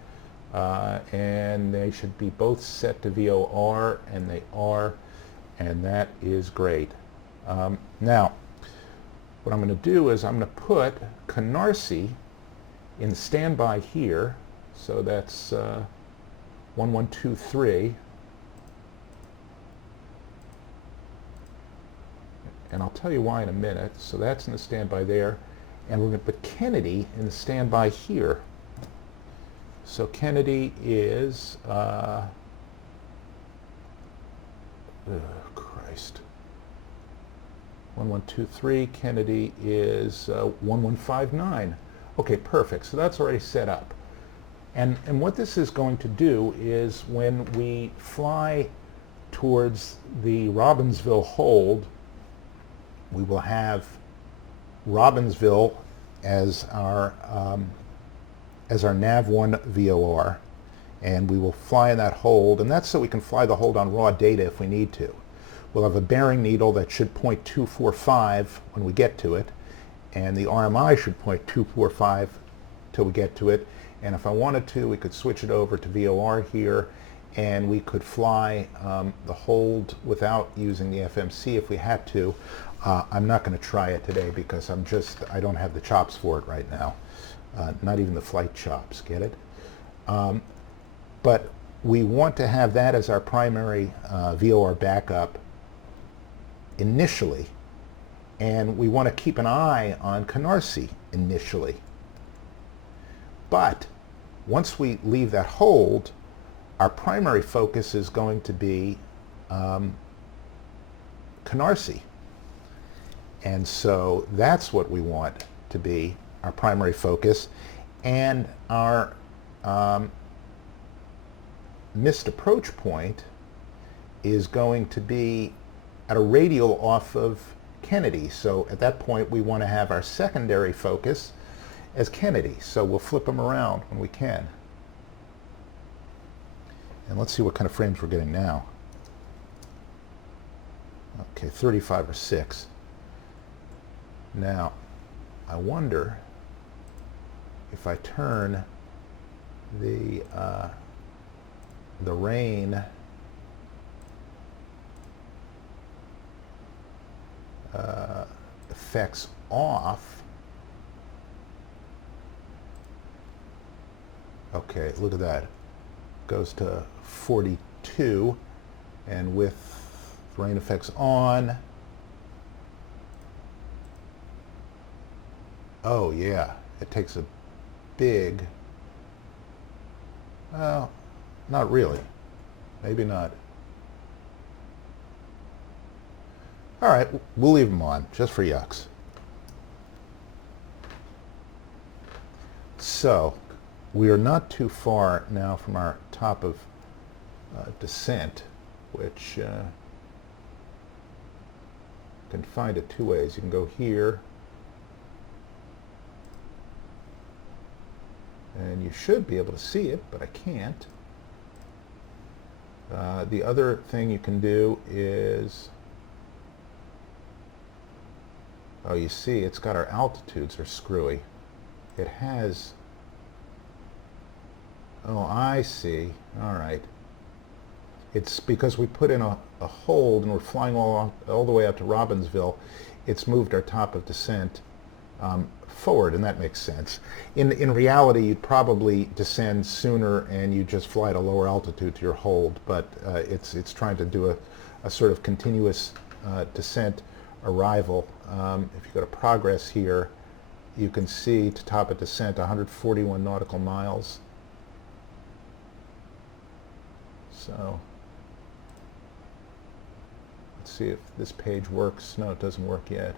And they should be both set to VOR, and they are, and that is great. Now, what I'm going to do is I'm going to put Canarsie in standby here, so that's 1123, and I'll tell you why in a minute. So that's in the standby there, and we're going to put Kennedy in the standby here. So Kennedy is, Christ, 1123, Kennedy is 1159. Okay, perfect. So that's already set up. And what this is going to do is when we fly towards the Robbinsville hold, we will have Robbinsville as our nav1 VOR, and we will fly in that hold, and that's so we can fly the hold on raw data if we need to. We'll have a bearing needle that should point 245 when we get to it, and the RMI should point 245 till we get to it, and if I wanted to, we could switch it over to VOR here, and we could fly the hold without using the FMC if we had to. I'm not going to try it today because I don't have the chops for it right now. Not even the flight chops, get it? But we want to have that as our primary VOR backup initially, and we want to keep an eye on Canarsie initially. But once we leave that hold, our primary focus is going to be Canarsie. And so that's what we want to be our primary focus, and our missed approach point is going to be at a radial off of Kennedy. So at that point we want to have our secondary focus as Kennedy, so we'll flip them around when we can. And let's see what kind of frames we're getting now. Okay, 35 or 6. Now I wonder if I turn the rain effects off, okay, look at that, goes to 42, and with rain effects on, oh yeah, it takes a big, well, not really, maybe not. All right, we'll leave them on, just for yucks. So, we are not too far now from our top of descent, which you can find it two ways. You can go here, and you should be able to see it, but I can't. The other thing you can do is, oh, you see, it's got our altitudes are screwy. It has, oh, I see. All right. It's because we put in a hold and we're flying all the way up to Robbinsville. It's moved our top of descent forward, and that makes sense. In reality, you'd probably descend sooner and you just fly at a lower altitude to your hold, but it's trying to do a sort of continuous descent arrival. If you go to progress here, you can see to top of descent 141 nautical miles. So let's see if this page works. No, it doesn't work yet.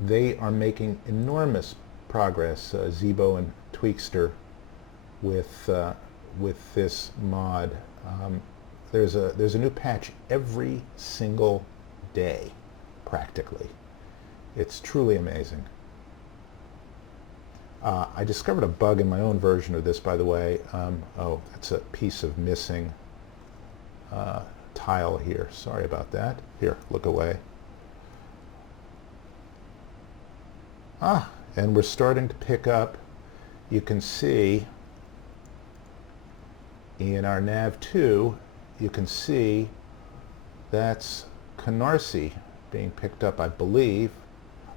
They are making enormous progress, Zibo and Tweakster, with this mod. There's a new patch every single day, practically. It's truly amazing. I discovered a bug in my own version of this, by the way. Oh, that's a piece of missing tile here. Sorry about that. Here, look away. And we're starting to pick up. You can see in our nav2, you can see that's Canarsie being picked up, I believe.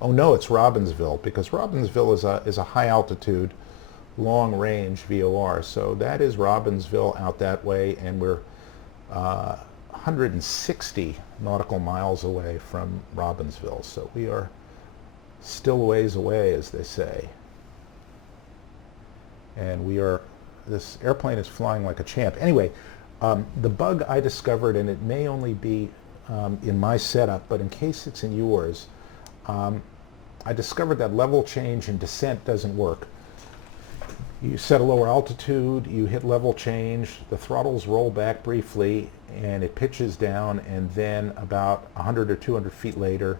Oh no, it's Robbinsville, because Robbinsville is a high altitude, long range VOR. So that is Robbinsville out that way, and we're 160 nautical miles away from Robbinsville. So we are still a ways away, as they say. And this airplane is flying like a champ. Anyway, the bug I discovered, and it may only be in my setup, but in case it's in yours, I discovered that level change in descent doesn't work. You set a lower altitude, you hit level change, the throttles roll back briefly, and it pitches down, and then about 100 or 200 feet later,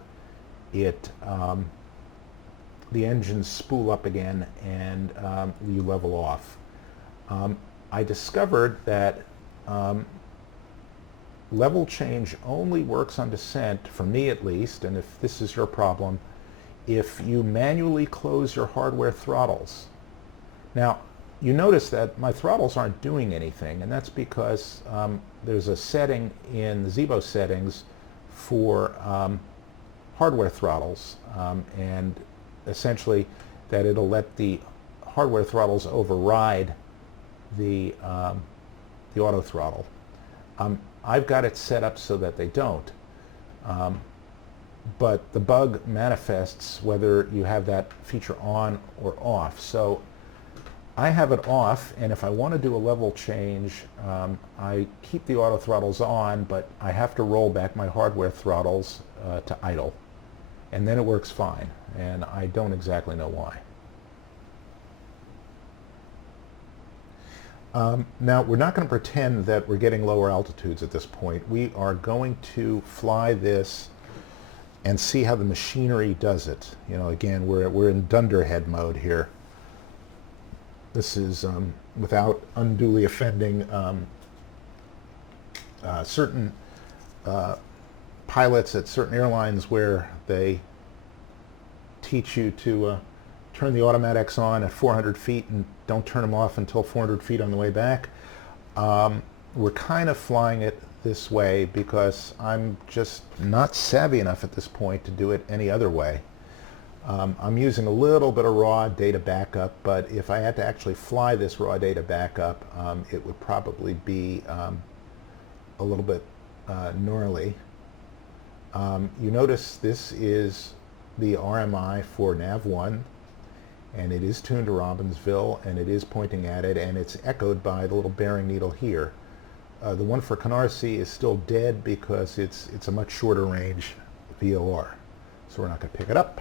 the engines spool up again, and you level off. I discovered that level change only works on descent, for me at least, and if this is your problem, if you manually close your hardware throttles. Now, you notice that my throttles aren't doing anything, and that's because there's a setting in the Zibo settings for hardware throttles, and essentially that it'll let the hardware throttles override the auto throttle. I've got it set up so that they don't, but the bug manifests whether you have that feature on or off. So I have it off, and if I want to do a level change, I keep the auto throttles on, but I have to roll back my hardware throttles to idle, and then it works fine, and I don't exactly know why. Now, we're not going to pretend that we're getting lower altitudes at this point. We are going to fly this and see how the machinery does it. You know, again, we're in dunderhead mode here. This is without unduly offending certain pilots at certain airlines where they teach you to turn the automatics on at 400 feet and don't turn them off until 400 feet on the way back. We're kind of flying it this way because I'm just not savvy enough at this point to do it any other way. I'm using a little bit of raw data backup, but if I had to actually fly this raw data backup, it would probably be a little bit gnarly. You notice this is the RMI for nav1, and it is tuned to Robbinsville, and it is pointing at it, and it's echoed by the little bearing needle here. The one for Canarsie is still dead because it's a much shorter range VOR, so we're not going to pick it up.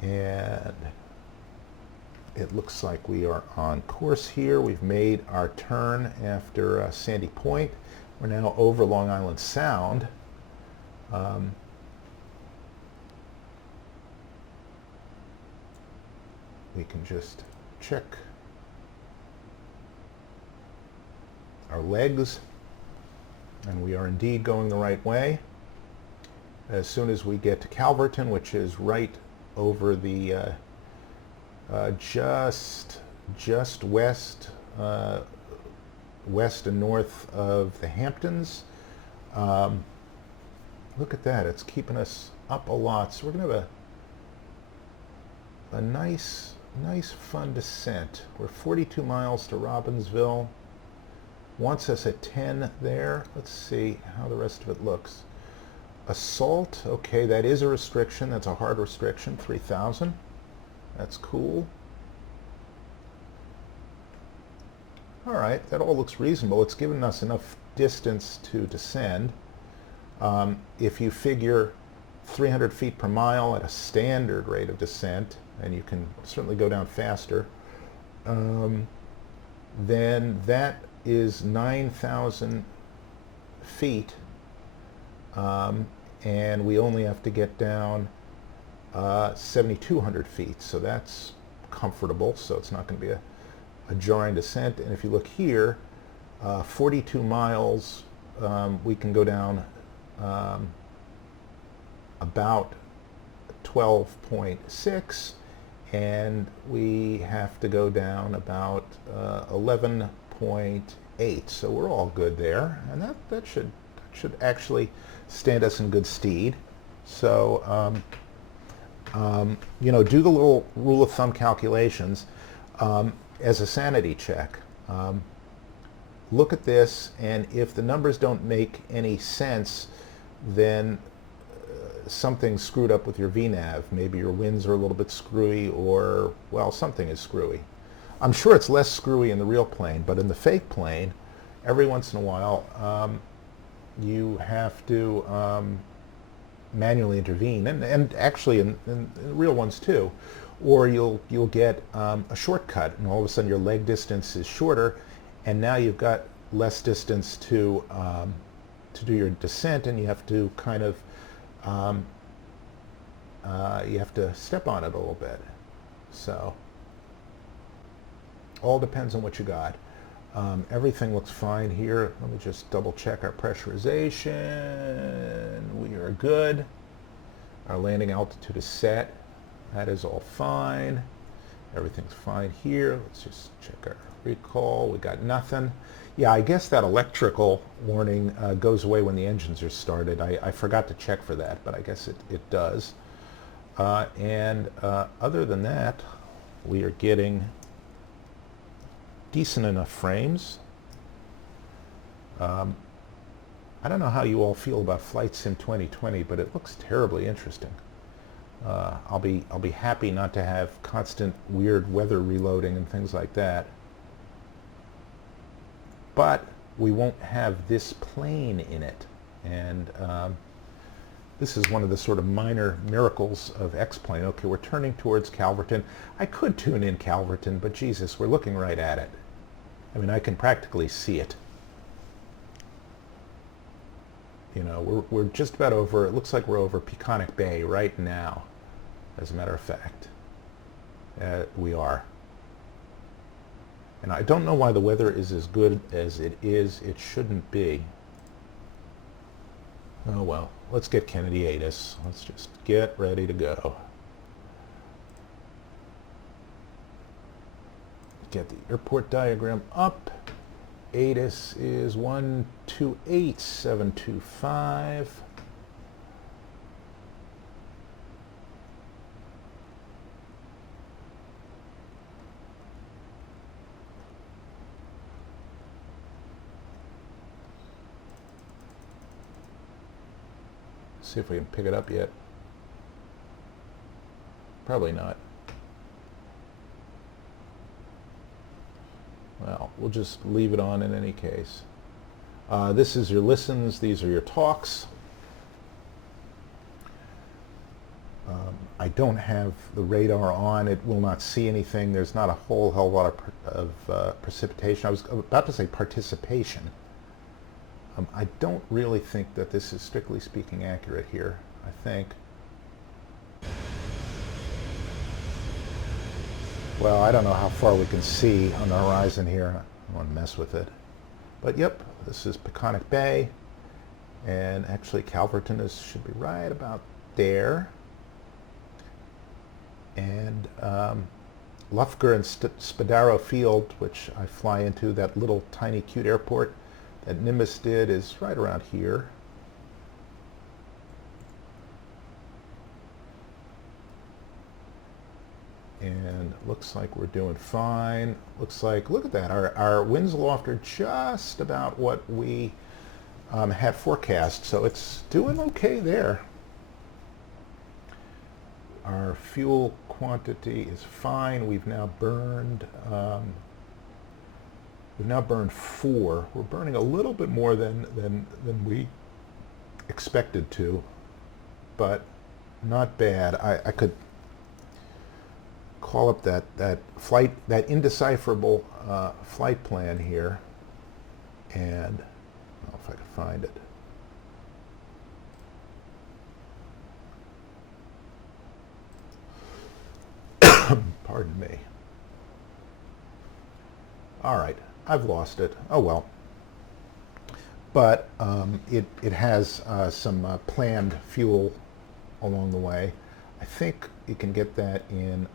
And it looks like we are on course here. We've made our turn after Sandy Point. We're now over Long Island Sound. We can just check our legs, and we are indeed going the right way. As soon as we get to Calverton, which is right over the just west west and north of the Hamptons. Look at that, it's keeping us up a lot, so we're going to have a nice fun descent. We're 42 miles to Robbinsville. Wants us at 10 there. Let's see how the rest of it looks. Assault, okay, that is a restriction. That's a hard restriction, 3,000. That's cool. All right, that all looks reasonable. It's given us enough distance to descend. If you figure 300 feet per mile at a standard rate of descent, and you can certainly go down faster, then that is 9,000 feet, and we only have to get down 7,200 feet, so that's comfortable, so it's not going to be a jarring descent. And if you look here, 42 miles, we can go down about 12.6, and we have to go down about 11.8, so we're all good there, and that should actually stand us in good stead. So you know, do the little rule of thumb calculations as a sanity check. Look at this, and if the numbers don't make any sense, then something's screwed up with your VNAV. Maybe your winds are a little bit screwy, or, well, something is screwy. I'm sure it's less screwy in the real plane, but in the fake plane, every once in a while, you have to manually intervene, and actually in real ones too, or you'll get a shortcut, and all of a sudden your leg distance is shorter, and now you've got less distance to do your descent, and you have to kind of you have to step on it a little bit. So all depends on what you got. Everything looks fine here. Let me just double check our pressurization. We are good. Our landing altitude is set. That is all fine. Everything's fine here. Let's just check our recall. We got nothing. Yeah, I guess that electrical warning goes away when the engines are started. I forgot to check for that, but I guess it does. And other than that, we are getting decent enough frames. I don't know how you all feel about Flight Sim 2020, but it looks terribly interesting. I'll be happy not to have constant weird weather reloading and things like that. But we won't have this plane in it, and this is one of the sort of minor miracles of X-Plane. Okay, we're turning towards Calverton. I could tune in Calverton, but Jesus, we're looking right at it. I mean, I can practically see it. You know, we're just about over, it looks like we're over Peconic Bay right now, as a matter of fact. We are. And I don't know why the weather is as good as it is. It shouldn't be. Oh well, let's get Kennedy ATIS. Let's just get ready to go. Get the airport diagram up. ATIS is 128725. See if we can pick it up yet. Probably not. Well, we'll just leave it on in any case. This is your listens. These are your talks. I don't have the radar on. It will not see anything. There's not a whole hell lot of precipitation. I was about to say participation. I don't really think that this is strictly speaking accurate here. I think. Well, I don't know how far we can see on the horizon here. I don't want to mess with it. But yep, this is Peconic Bay. And actually Calverton should be right about there. And Lufker and Spadaro Field, which I fly into, that little tiny cute airport that Nimbus did, is right around here. And looks like we're doing fine. Looks like, look at that, our winds aloft are just about what we had forecast, so it's doing okay there. Our fuel quantity is fine. We've now burned 4. We're burning a little bit more than we expected to, but not bad. I could call up that indecipherable flight plan here, and I don't know if I can find it. Pardon me. All right, I've lost it. Oh well. But it has some planned fuel along the way. I think you can get that in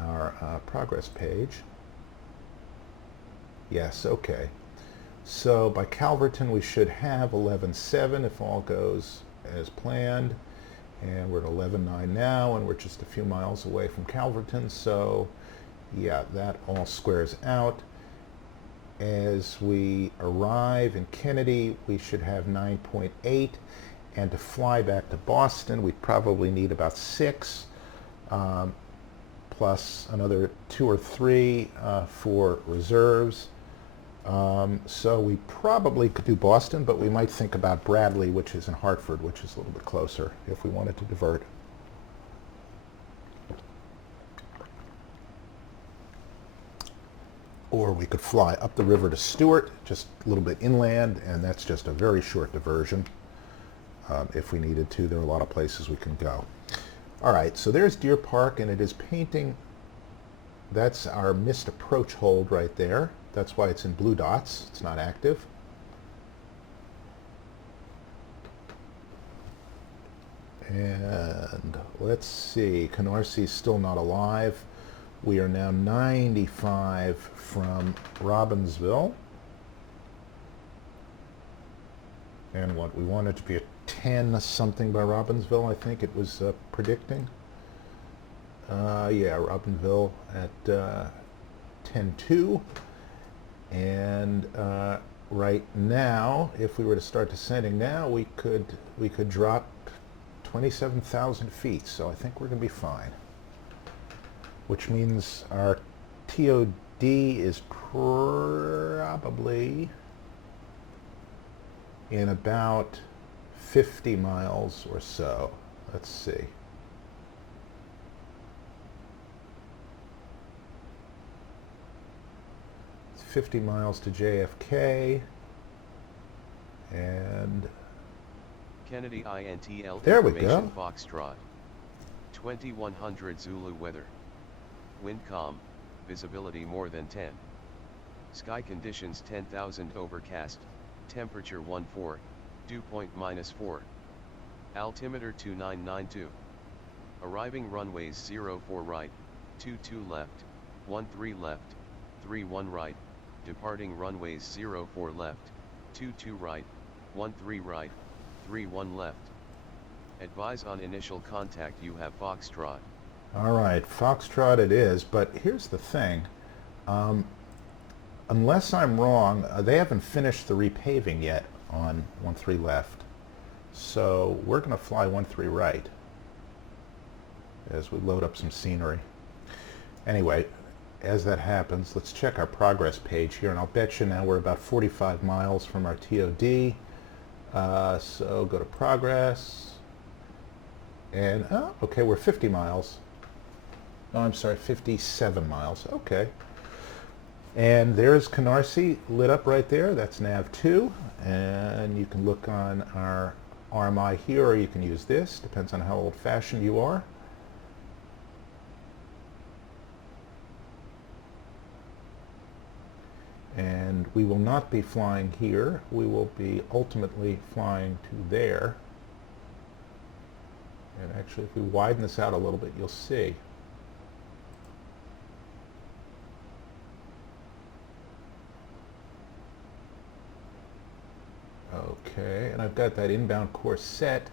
our progress page. Yes, okay. So by Calverton we should have 11.7 if all goes as planned. And we're at 11.9 now, and we're just a few miles away from Calverton, so yeah, that all squares out. As we arrive in Kennedy, we should have 9.8, and to fly back to Boston, we'd probably need about 6, plus another 2 or 3 for reserves. So we probably could do Boston, but we might think about Bradley, which is in Hartford, which is a little bit closer if we wanted to divert. Or we could fly up the river to Stewart, just a little bit inland, and that's just a very short diversion. If we needed to, there are a lot of places we can go. All right, so there's Deer Park, and it is painting. That's our missed approach hold right there. That's why it's in blue dots. It's not active. And let's see, Canarsie is still not alive. We are now 95 from Robbinsville. And what, we wanted to be at 10 something by Robbinsville, I think it was predicting. Yeah, Robbinsville at 10.2. And right now, if we were to start descending now, we could drop 27,000 feet. So I think we're going to be fine. Which means our TOD is probably in about 50 miles or so. Let's see. It's 50 miles to JFK, and Kennedy INTL there we information go. Foxtrot. 2100 Zulu weather. Wind calm, visibility more than 10. Sky conditions 10,000 overcast, temperature 14, Dew point -4. Altimeter 2992. Arriving runways 04 right, 22 left, 13 left, 31 right, departing runways 04 left, 22 right, 13 right, 31 left. Advise on initial contact you have Foxtrot. All right, Foxtrot it is, but here's the thing. Unless I'm wrong, they haven't finished the repaving yet on 13 left. So we're going to fly 13 right as we load up some scenery. Anyway, as that happens, let's check our progress page here, and I'll bet you now we're about 45 miles from our TOD. So go to progress, and okay, we're 50 miles. Oh, I'm sorry, 57 miles. Okay. And there's Canarsie lit up right there. That's nav 2. And you can look on our RMI here, or you can use this. Depends on how old-fashioned you are. And we will not be flying here. We will be ultimately flying to there. And actually, if we widen this out a little bit, you'll see. Okay, and I've got that inbound course set,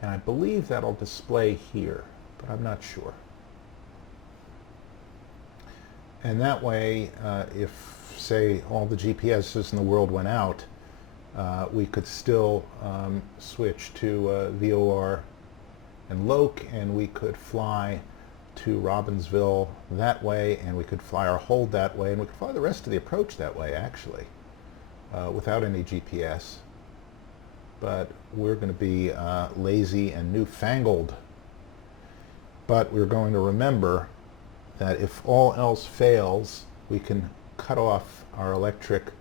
and I believe that'll display here, but I'm not sure. And that way, if, say, all the GPSs in the world went out, we could still switch to VOR and LOC, and we could fly to Robbinsville that way, and we could fly our hold that way, and we could fly the rest of the approach that way, actually. Without any GPS, but we're going to be lazy and newfangled. But we're going to remember that if all else fails, we can cut off our electric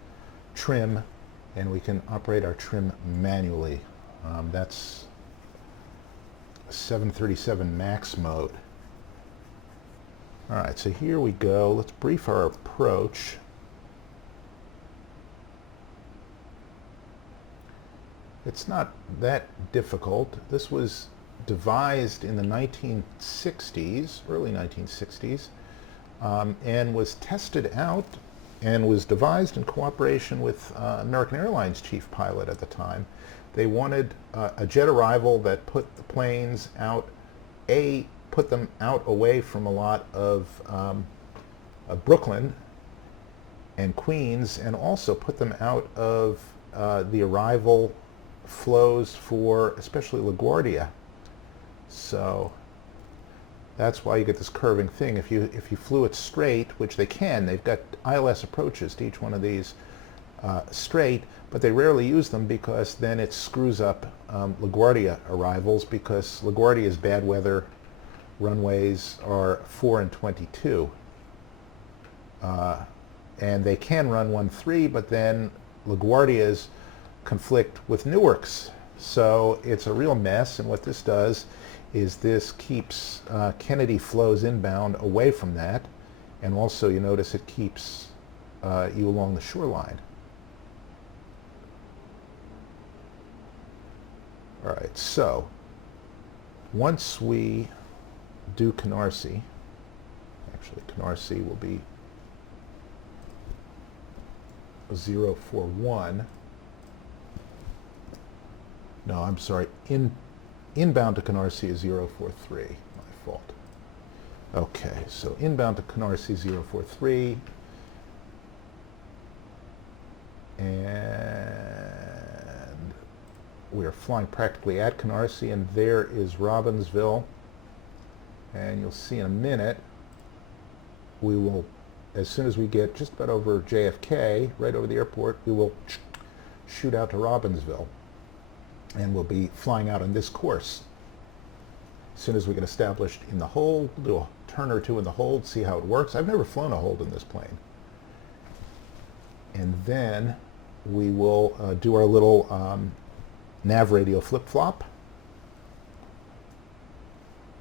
trim and we can operate our trim manually. That's 737 max mode. All right, so here we go. Let's brief our approach. It's not that difficult. This was devised in the 1960s, early 1960s, and was tested out and was devised in cooperation with American Airlines chief pilot at the time. They wanted a jet arrival that put the planes out, put them out away from a lot of Brooklyn and Queens, and also put them out of the arrival flows for especially LaGuardia. So that's why you get this curving thing. If you flew it straight, which they can, they've got ILS approaches to each one of these straight, but they rarely use them because then it screws up LaGuardia arrivals, because LaGuardia's bad weather runways are 4 and 22. And they can run 13, but then LaGuardia's conflict with Newark's. So it's a real mess, and what this does is this keeps Kennedy flows inbound away from that, and also you notice it keeps you along the shoreline. All right, so once we do Canarsie, actually Canarsie will be 041. No, I'm sorry, inbound to Canarsie is 043, my fault. Okay, so inbound to Canarsie 043, and we are flying practically at Canarsie, and there is Robbinsville, and you'll see in a minute, we will, as soon as we get just about over JFK, right over the airport, we will shoot out to Robbinsville. And we'll be flying out on this course. As soon as we get established in the hold, we'll do a turn or two in the hold, see how it works. I've never flown a hold in this plane. And then we will do our little nav radio flip-flop.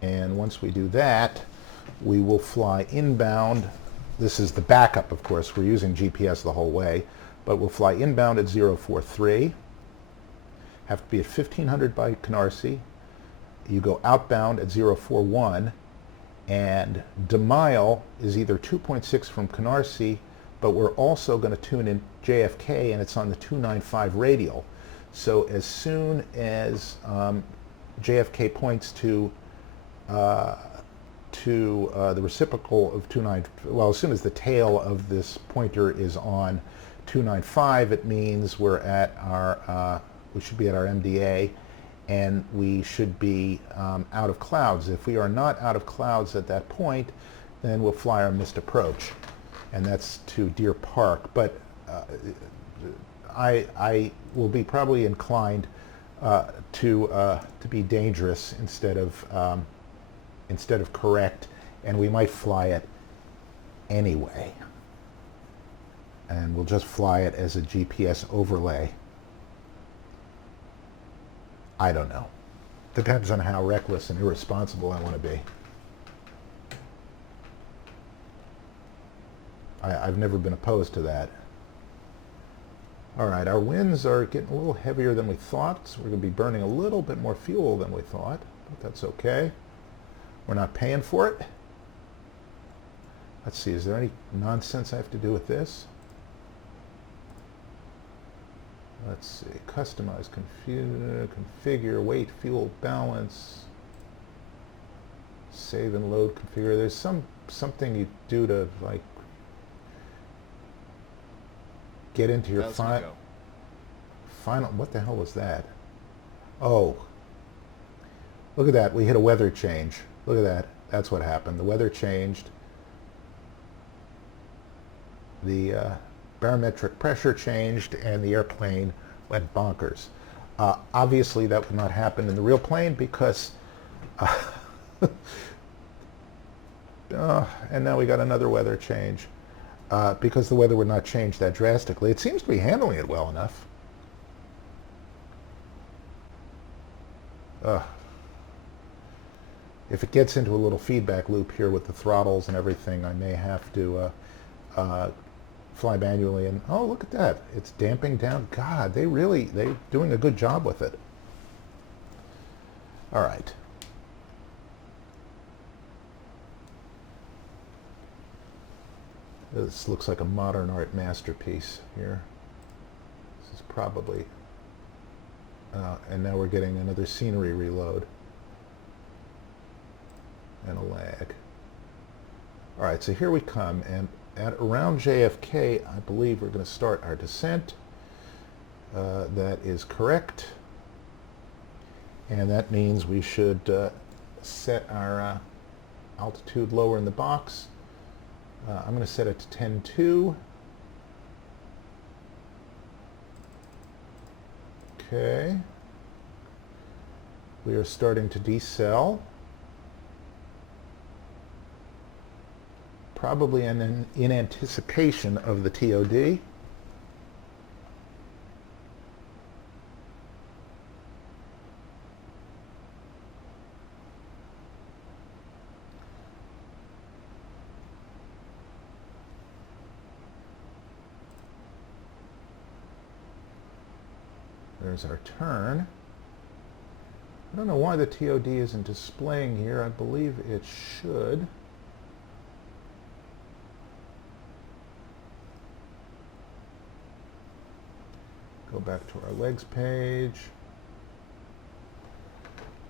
And once we do that, we will fly inbound. This is the backup, of course. We're using GPS the whole way. But we'll fly inbound at 043. have to be at 1500 by Canarsie. You go outbound at 041, and DeMille is either 2.6 from Canarsie, but we're also going to tune in JFK, and it's on the 295 radial. So as soon as JFK points to the reciprocal of 29, well, as soon as the tail of this pointer is on 295, it means we're at our, we should be at our MDA, and we should be out of clouds. If we are not out of clouds at that point, then we'll fly our missed approach, and that's to Deer Park. But I will be probably inclined to be dangerous instead of correct, and we might fly it anyway. And we'll just fly it as a GPS overlay. I don't know. Depends on how reckless and irresponsible I want to be. I've never been opposed to that. All right, our winds are getting a little heavier than we thought, so we're going to be burning a little bit more fuel than we thought, but that's okay. We're not paying for it. Let's see, is there any nonsense I have to do with this? Let's see, customize, configure, weight, fuel, balance, save and load, configure. There's something you do to, like, get into your final, what the hell was that? Oh, look at that, we hit a weather change. Look at that, that's what happened. The weather changed. The barometric pressure changed, and the airplane went bonkers. Obviously, that would not happen in the real plane because, and now we got another weather change, because the weather would not change that drastically. It seems to be handling it well enough. If it gets into a little feedback loop here with the throttles and everything, I may have to fly manually, and oh, look at that, it's damping down. God, they're doing a good job with it. All right. This looks like a modern art masterpiece here. This is probably, and now we're getting another scenery reload and a lag. All right, so here we come, and at around JFK, I believe we're going to start our descent. That is correct. And that means we should set our altitude lower in the box. I'm going to set it to 10.2. Okay. We are starting to decel. Probably in anticipation of the TOD. There's our turn. I don't know why the TOD isn't displaying here. I believe it should. Go back to our legs page.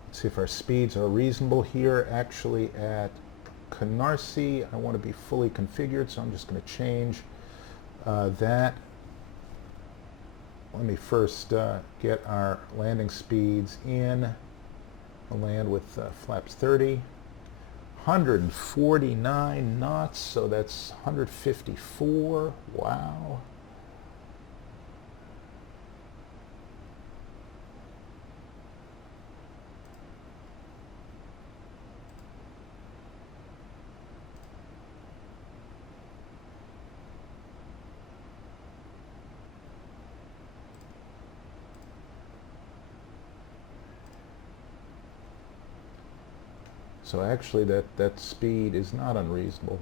Let's see if our speeds are reasonable here. Actually, at Canarsie, I want to be fully configured, so I'm just going to change that. Let me first get our landing speeds in. I'll land with flaps 30. 149 knots, so that's 154. Wow. So actually that speed is not unreasonable.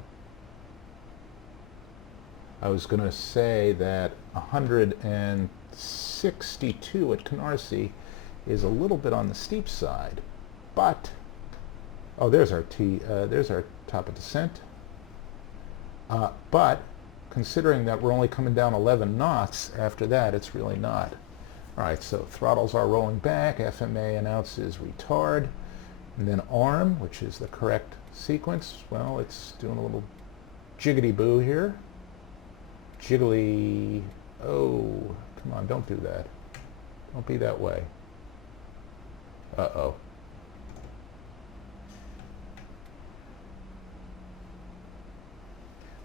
I was going to say that 162 at Canarsie is a little bit on the steep side, but, oh, there's our there's our top of descent. But considering that we're only coming down 11 knots after that, it's really not. All right, so throttles are rolling back, FMA announces retard, and then ARM, which is the correct sequence, well, it's doing a little jiggity-boo here. Jiggly, oh, come on, don't do that. Don't be that way. Uh-oh.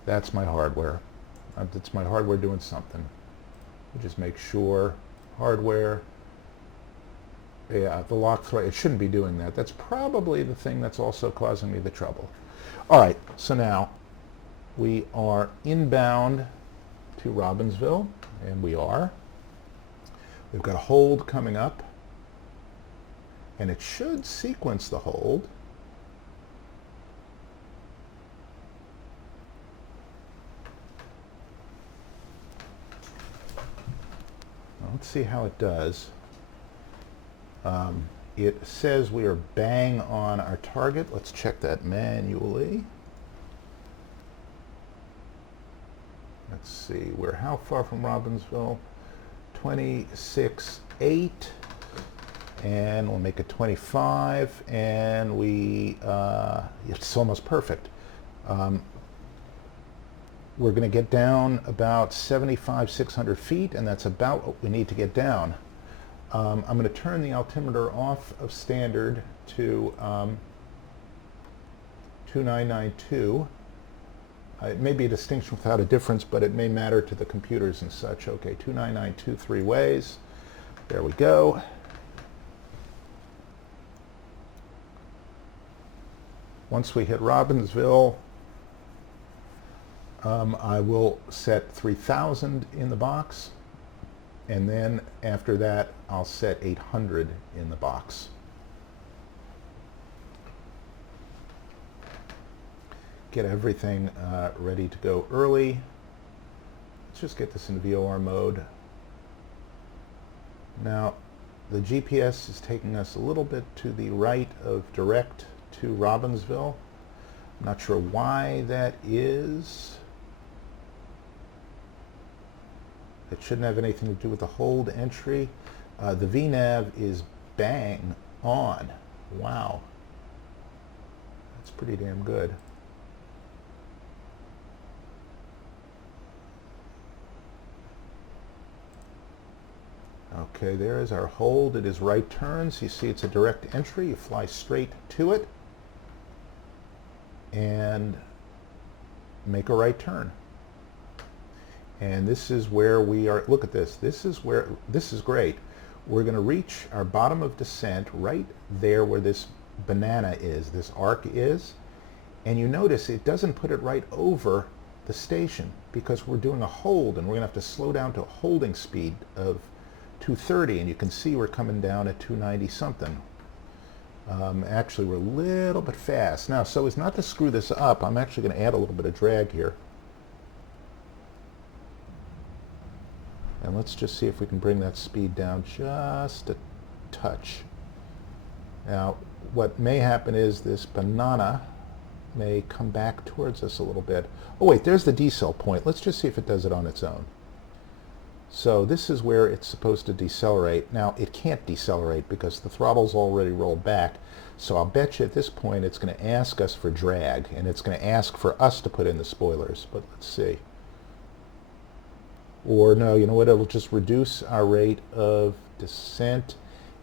That's my hardware. That's my hardware doing something. Just make sure, hardware, yeah, the lock thread, it shouldn't be doing that. That's probably the thing that's also causing me the trouble. All right, so now we are inbound to Robbinsville, and we are. We've got a hold coming up, and it should sequence the hold. Let's see how it does. It says we are bang on our target. Let's check that manually. Let's see, we're how far from Robbinsville? 26.8, and we'll make it 25, and we, it's almost perfect. We're going to get down about 600 feet, and that's about what we need to get down. I'm going to turn the altimeter off of standard to 2992. It may be a distinction without a difference, but it may matter to the computers and such. Okay, 2992 three ways. There we go. Once we hit Robbinsville, I will set 3,000 in the box, and then after that I'll set 800 in the box. Get everything ready to go early. Let's just get this in VOR mode. Now the GPS is taking us a little bit to the right of direct to Robbinsville. I'm not sure why that is. It shouldn't have anything to do with the hold entry. The VNAV is bang on. Wow. That's pretty damn good. Okay, there is our hold. It is right turns. You see it's a direct entry. You fly straight to it and make a right turn. And this is where we are. Look at this. This is where, this is great. We're going to reach our bottom of descent right there where this banana is, this arc is. And you notice it doesn't put it right over the station because we're doing a hold, and we're going to have to slow down to a holding speed of 230, and you can see we're coming down at 290 something. Actually, we're a little bit fast. Now, so as not to screw this up, I'm actually going to add a little bit of drag here. And let's just see if we can bring that speed down just a touch. Now, what may happen is this banana may come back towards us a little bit. Oh wait, there's the decel point. Let's just see if it does it on its own. So this is where it's supposed to decelerate. Now, it can't decelerate because the throttle's already rolled back. So I'll bet you at this point it's going to ask us for drag, and it's going to ask for us to put in the spoilers. But let's see. Or no, you know what, it'll just reduce our rate of descent.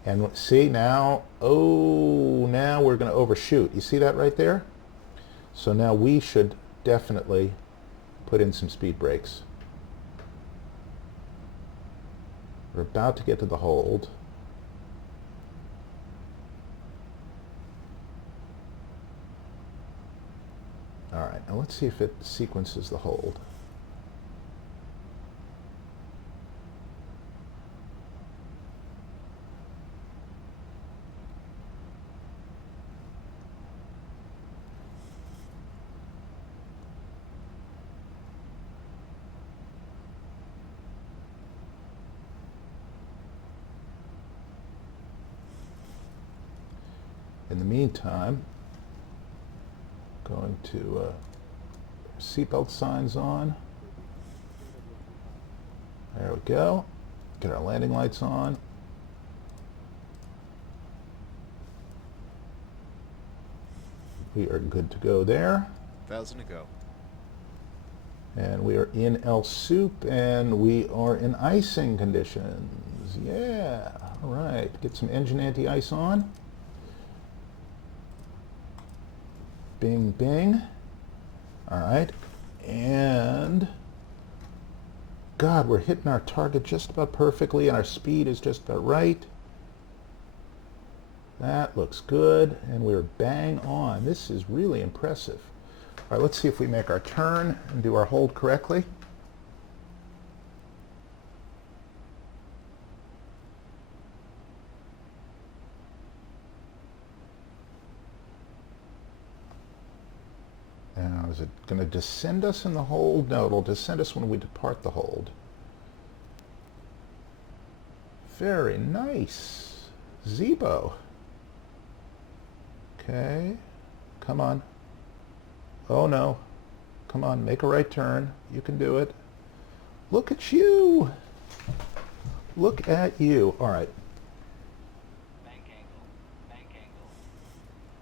And see now, oh, now we're going to overshoot. You see that right there? So now we should definitely put in some speed brakes. We're about to get to the hold. All right, now let's see if it sequences the hold. In the meantime, going to seatbelt signs on. There we go. Get our landing lights on. We are good to go there. 1,000 to go. And we are in El Soup, and we are in icing conditions. Yeah, all right. Get some engine anti-ice on. Bing, bing. All right. And God, we're hitting our target just about perfectly, and our speed is just about right. That looks good, and we're bang on. This is really impressive. All right, let's see if we make our turn and do our hold correctly. Now, is it going to descend us in the hold? No, it'll descend us when we depart the hold. Very nice. Zibo. Okay. Come on. Oh no. Come on, make a right turn. You can do it. Look at you. Look at you. All right. Bank angle. Bank angle.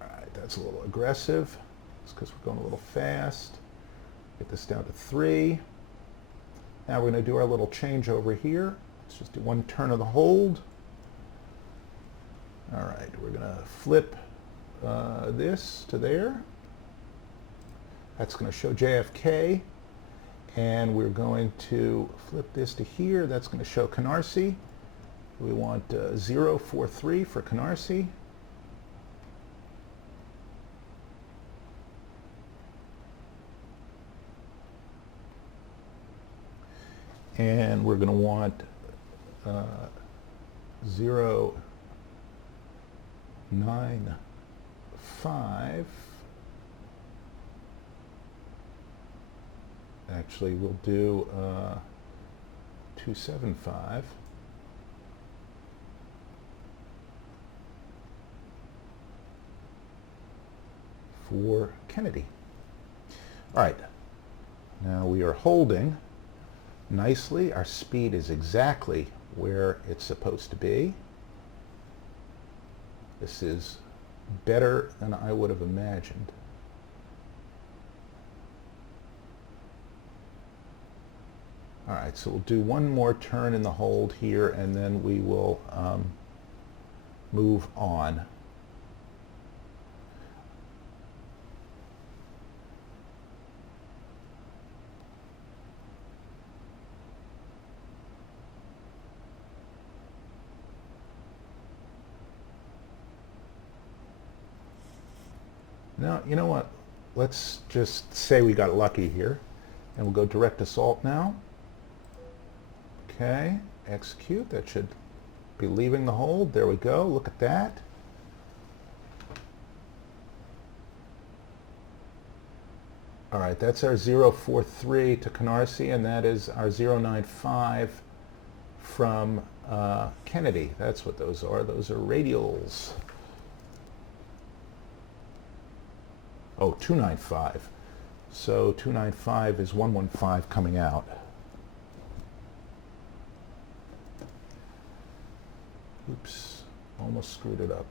All right, that's a little aggressive. It's because we're going a little fast. Get this down to 3. Now we're going to do our little changeover here. Let's just do one turn of the hold. All right, we're going to flip this to there. That's going to show JFK. And we're going to flip this to here. That's going to show Canarsie. We want 043 for Canarsie. And we're going to want 095. Actually, we'll do 275. For Kennedy. All right. Now we are holding nicely. Our speed is exactly where it's supposed to be. This is better than I would have imagined. All right, so we'll do one more turn in the hold here, and then we will move on. Now, you know what? Let's just say we got lucky here, and we'll go direct assault now. Okay, execute. That should be leaving the hold. There we go. Look at that. All right, that's our 043 to Canarsie, and that is our 095 from Kennedy. That's what those are. Those are radials. Oh, 295. So 295 is 115 coming out. Oops, almost screwed it up.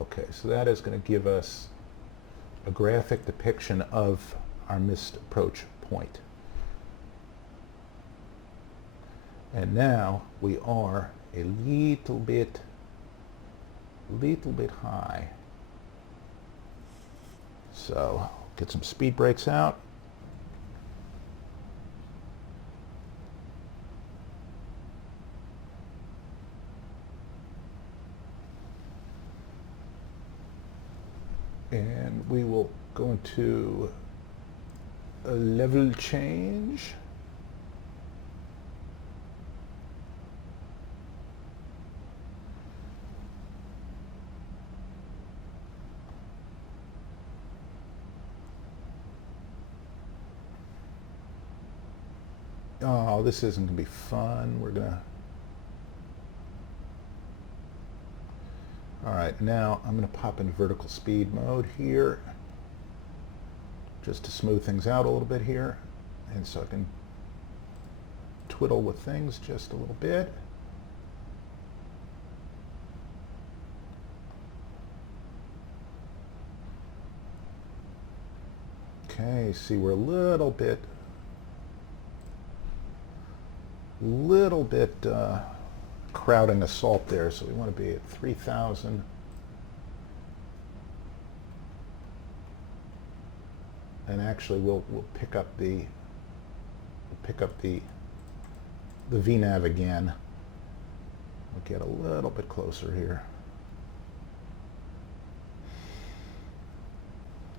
Okay, so that is going to give us a graphic depiction of our missed approach point. And now we are a little bit high. So get some speed brakes out. And we will go into a level change. Oh, this isn't going to be fun. We're going to All right, now I'm going to pop in vertical speed mode here, just to smooth things out a little bit here, and so I can twiddle with things just a little bit. Okay, see, we're a little bit crowding assault there, so we want to be at 3,000. And actually, we'll pick up the VNAV again. We'll get a little bit closer here.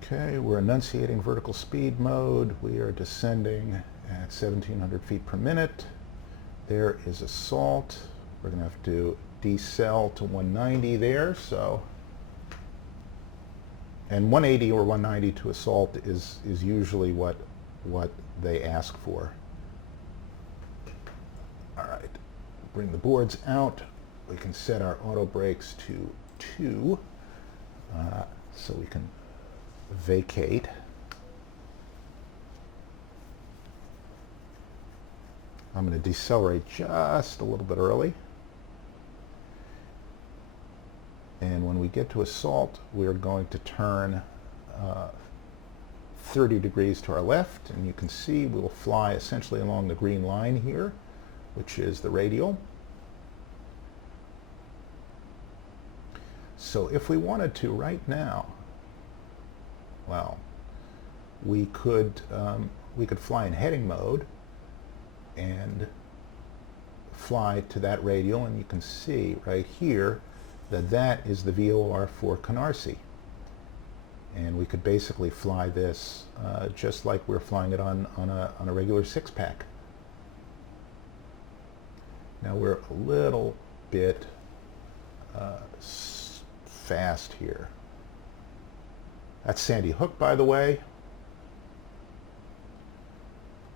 Okay, we're enunciating vertical speed mode. We are descending at 1,700 feet per minute. There is assault. We're going to have to decel to 190 there, so. And 180 or 190 to assault is usually what they ask for. All right, bring the boards out. We can set our auto brakes to 2, so we can vacate. I'm going to decelerate just a little bit early. And when we get to assault, we're going to turn 30 degrees to our left, and you can see we'll fly essentially along the green line here, which is the radial. So if we wanted to right now, well, we could fly in heading mode and fly to that radial, and you can see right here that is the VOR for Canarsie. And we could basically fly this just like we're flying it on a regular 6-pack. Now we're a little bit fast here. That's Sandy Hook, by the way.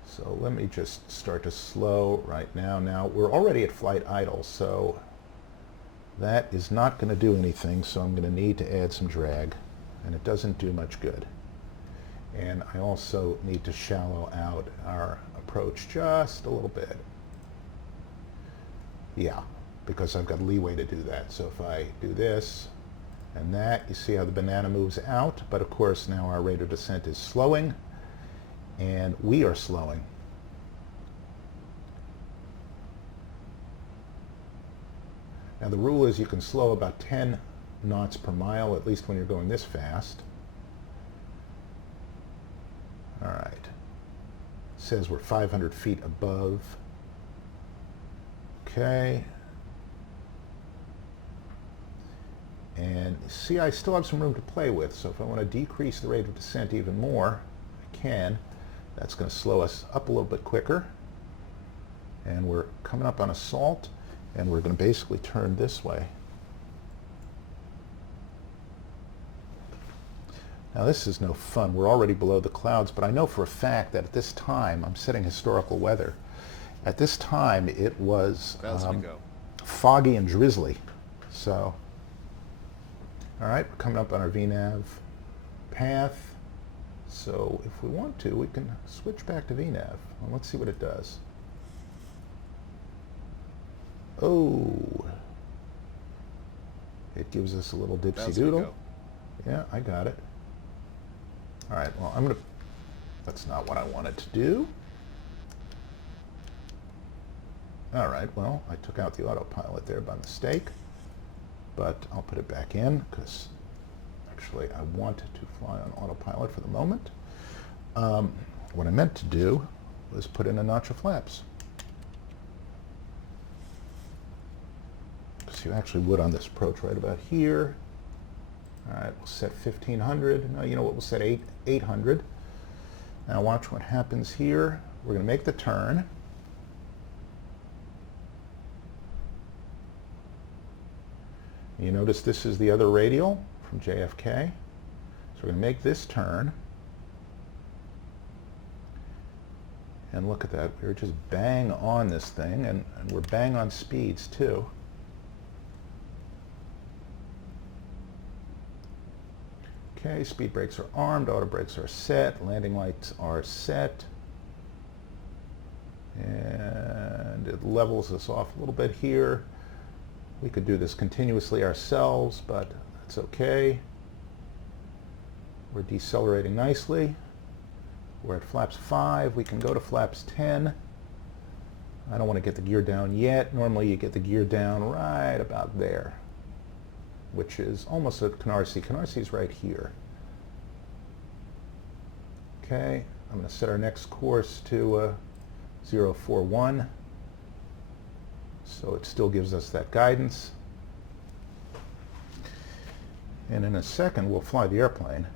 So let me just start to slow right now. Now we're already at flight idle, so that is not going to do anything, so I'm going to need to add some drag, and it doesn't do much good. And I also need to shallow out our approach just a little bit. Yeah, because I've got leeway to do that. So if I do this and that, you see how the banana moves out, but of course now our rate of descent is slowing, and we are slowing. Now the rule is you can slow about 10 knots per mile, at least when you're going this fast. All right. It says we're 500 feet above. Okay. And see, I still have some room to play with, so if I want to decrease the rate of descent even more, I can. That's going to slow us up a little bit quicker. And we're coming up on assault, and we're going to basically turn this way. Now this is no fun. We're already below the clouds, but I know for a fact that at this time, I'm setting historical weather. At this time, it was foggy and drizzly. So, all right, we're coming up on our VNAV path. So if we want to, we can switch back to VNAV. Well, let's see what it does. Oh, it gives us a little dipsy doodle. Yeah, I got it. All right, well, that's not what I wanted to do. All right, well, I took out the autopilot there by mistake, but I'll put it back in because actually I wanted to fly on autopilot for the moment. What I meant to do was put in a notch of flaps. So you actually would on this approach right about here. All right, we'll set 1,500. No, you know what, we'll set 800. Now watch what happens here. We're going to make the turn. You notice this is the other radial from JFK. So we're going to make this turn. And look at that, we're just bang on this thing, and we're bang on speeds too. Okay, speed brakes are armed, auto brakes are set, landing lights are set. And it levels us off a little bit here. We could do this continuously ourselves, but that's okay. We're decelerating nicely. We're at flaps 5. We can go to flaps 10. I don't want to get the gear down yet. Normally you get the gear down right about there, which is almost at Canarsie. Canarsie right here. Okay, I'm going to set our next course to 041. So it still gives us that guidance. And in a second we'll fly the airplane.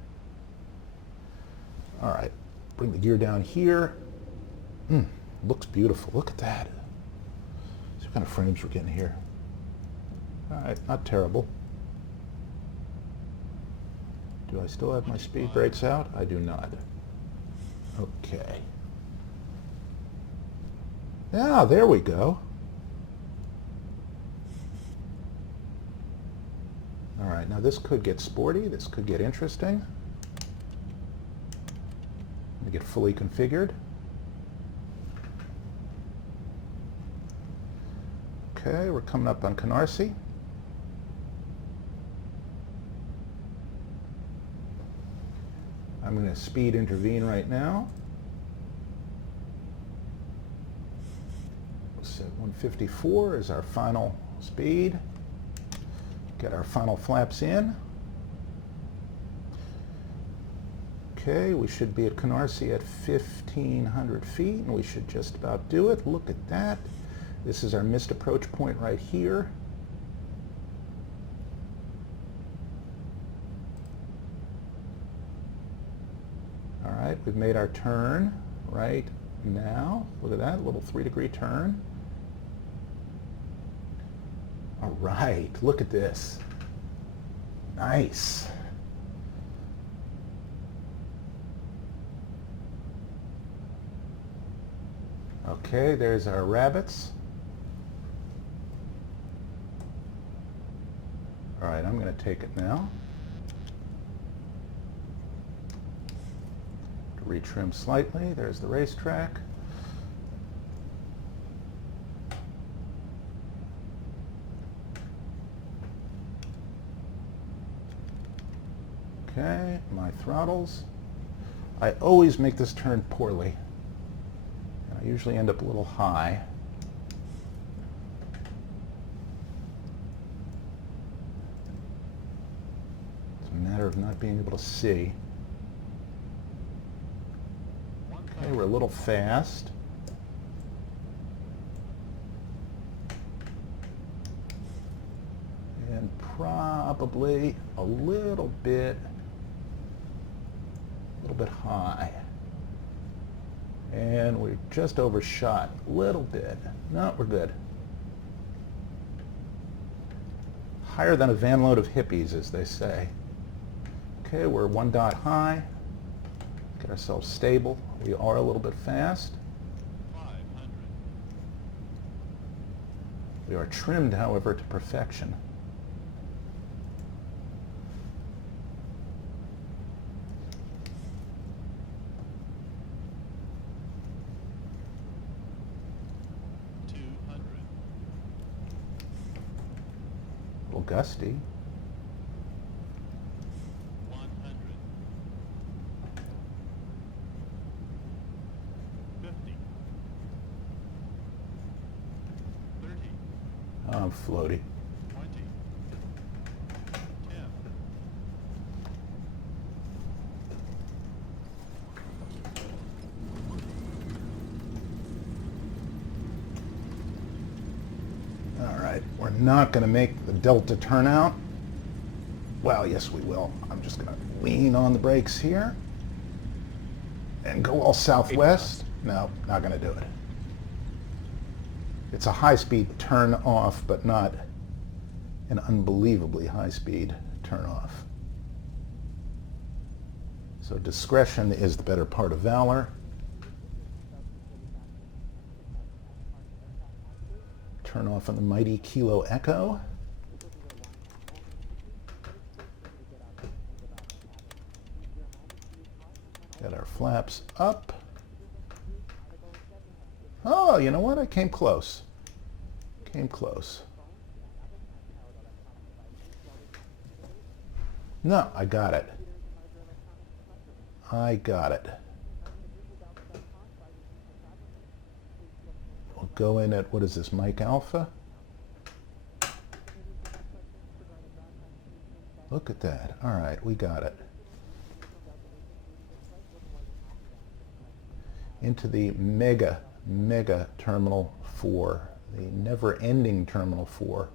All right, bring the gear down here. Looks beautiful. Look at that. See what kind of frames we're getting here. All right, not terrible. Do I still have my speed brakes out? I do not. Okay. Yeah, there we go. All right, now this could get sporty. This could get interesting. Let me get fully configured. Okay, we're coming up on Canarsie. I'm going to speed intervene right now. We'll set 154 as our final speed. Get our final flaps in. Okay, we should be at Canarsie at 1,500 feet, and we should just about do it. Look at that. This is our missed approach point right here. All right, we've made our turn right now. Look at that, little 3-degree turn. All right, look at this. Nice. Okay, there's our rabbits. All right, I'm going to take it now. Retrim slightly. There's the racetrack. Okay, my throttles. I always make this turn poorly. And I usually end up a little high. It's a matter of not being able to see. Okay, we're a little fast. And probably a little bit high. And we just overshot a little bit. No, we're good. Higher than a van load of hippies, as they say. Okay, we're 1 dot high. Get ourselves stable. We are a little bit fast. 500. We are trimmed, however, to perfection. A little gusty. 100. 50. 30. I'm floaty. 20. 10. All right, we're not going to make the delta turnout. Well, yes, we will. I'm just going to lean on the brakes here and go all southwest. No, not going to do it. It's a high-speed turn off, but not an unbelievably high-speed turn off. So discretion is the better part of valor. Turn off on the mighty Kilo Echo. our flaps up. Oh, you know what? I came close. Came close. No, I got it. I got it. We'll go in at, what is this, Mike Alpha? Look at that. All right, we got it. Into the mega Terminal 4, the never-ending Terminal 4.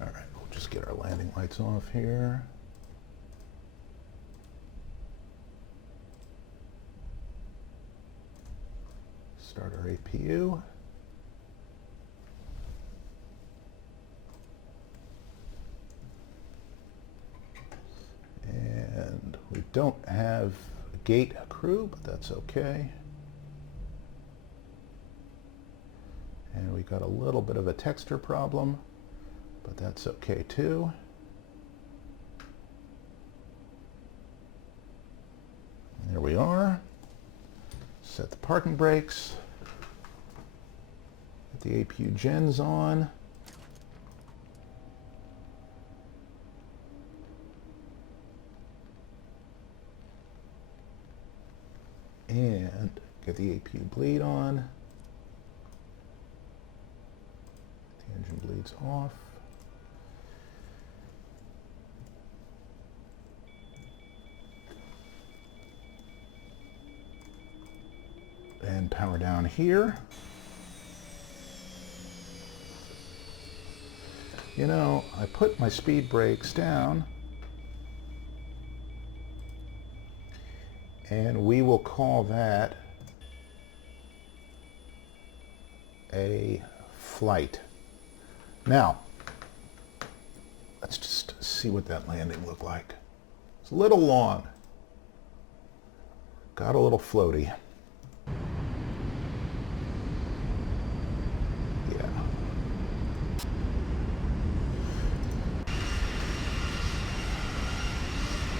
All right, we'll just get our landing lights off here. Start our APU. And we don't have a gate crew, but that's okay. And we got a little bit of a texture problem, but that's okay too. There we are. Set the parking brakes. Get the APU gens on. And get the APU bleed on. The engine bleeds off. And power down here. You know, I put my speed brakes down, and we will call that a flight. Now, let's just see what that landing looked like. It's a little long. Got a little floaty. Yeah.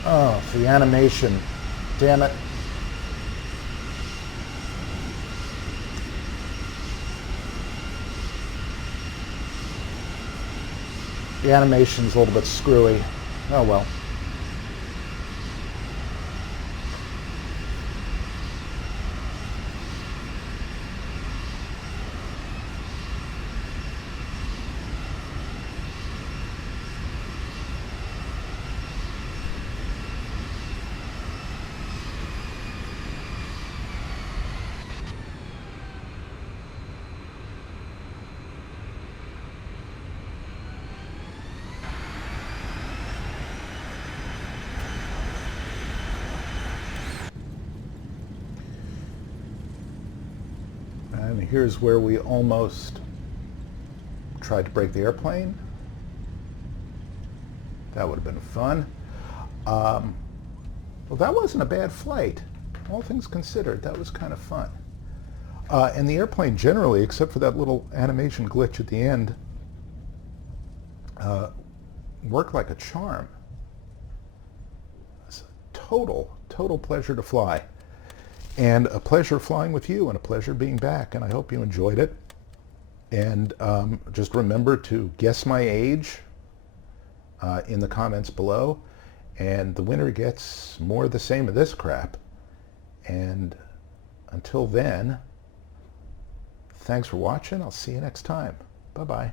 Oh, the animation. Damn it. The animation's a little bit screwy. Oh well. And here's where we almost tried to break the airplane. That would have been fun. Well, that wasn't a bad flight. All things considered, that was kind of fun. And the airplane generally, except for that little animation glitch at the end, worked like a charm. It's a total pleasure to fly. And a pleasure flying with you, and a pleasure being back, and I hope you enjoyed it. And just remember to guess my age in the comments below, and the winner gets more of the same of this crap. And until then, thanks for watching. I'll see you next time. Bye-bye.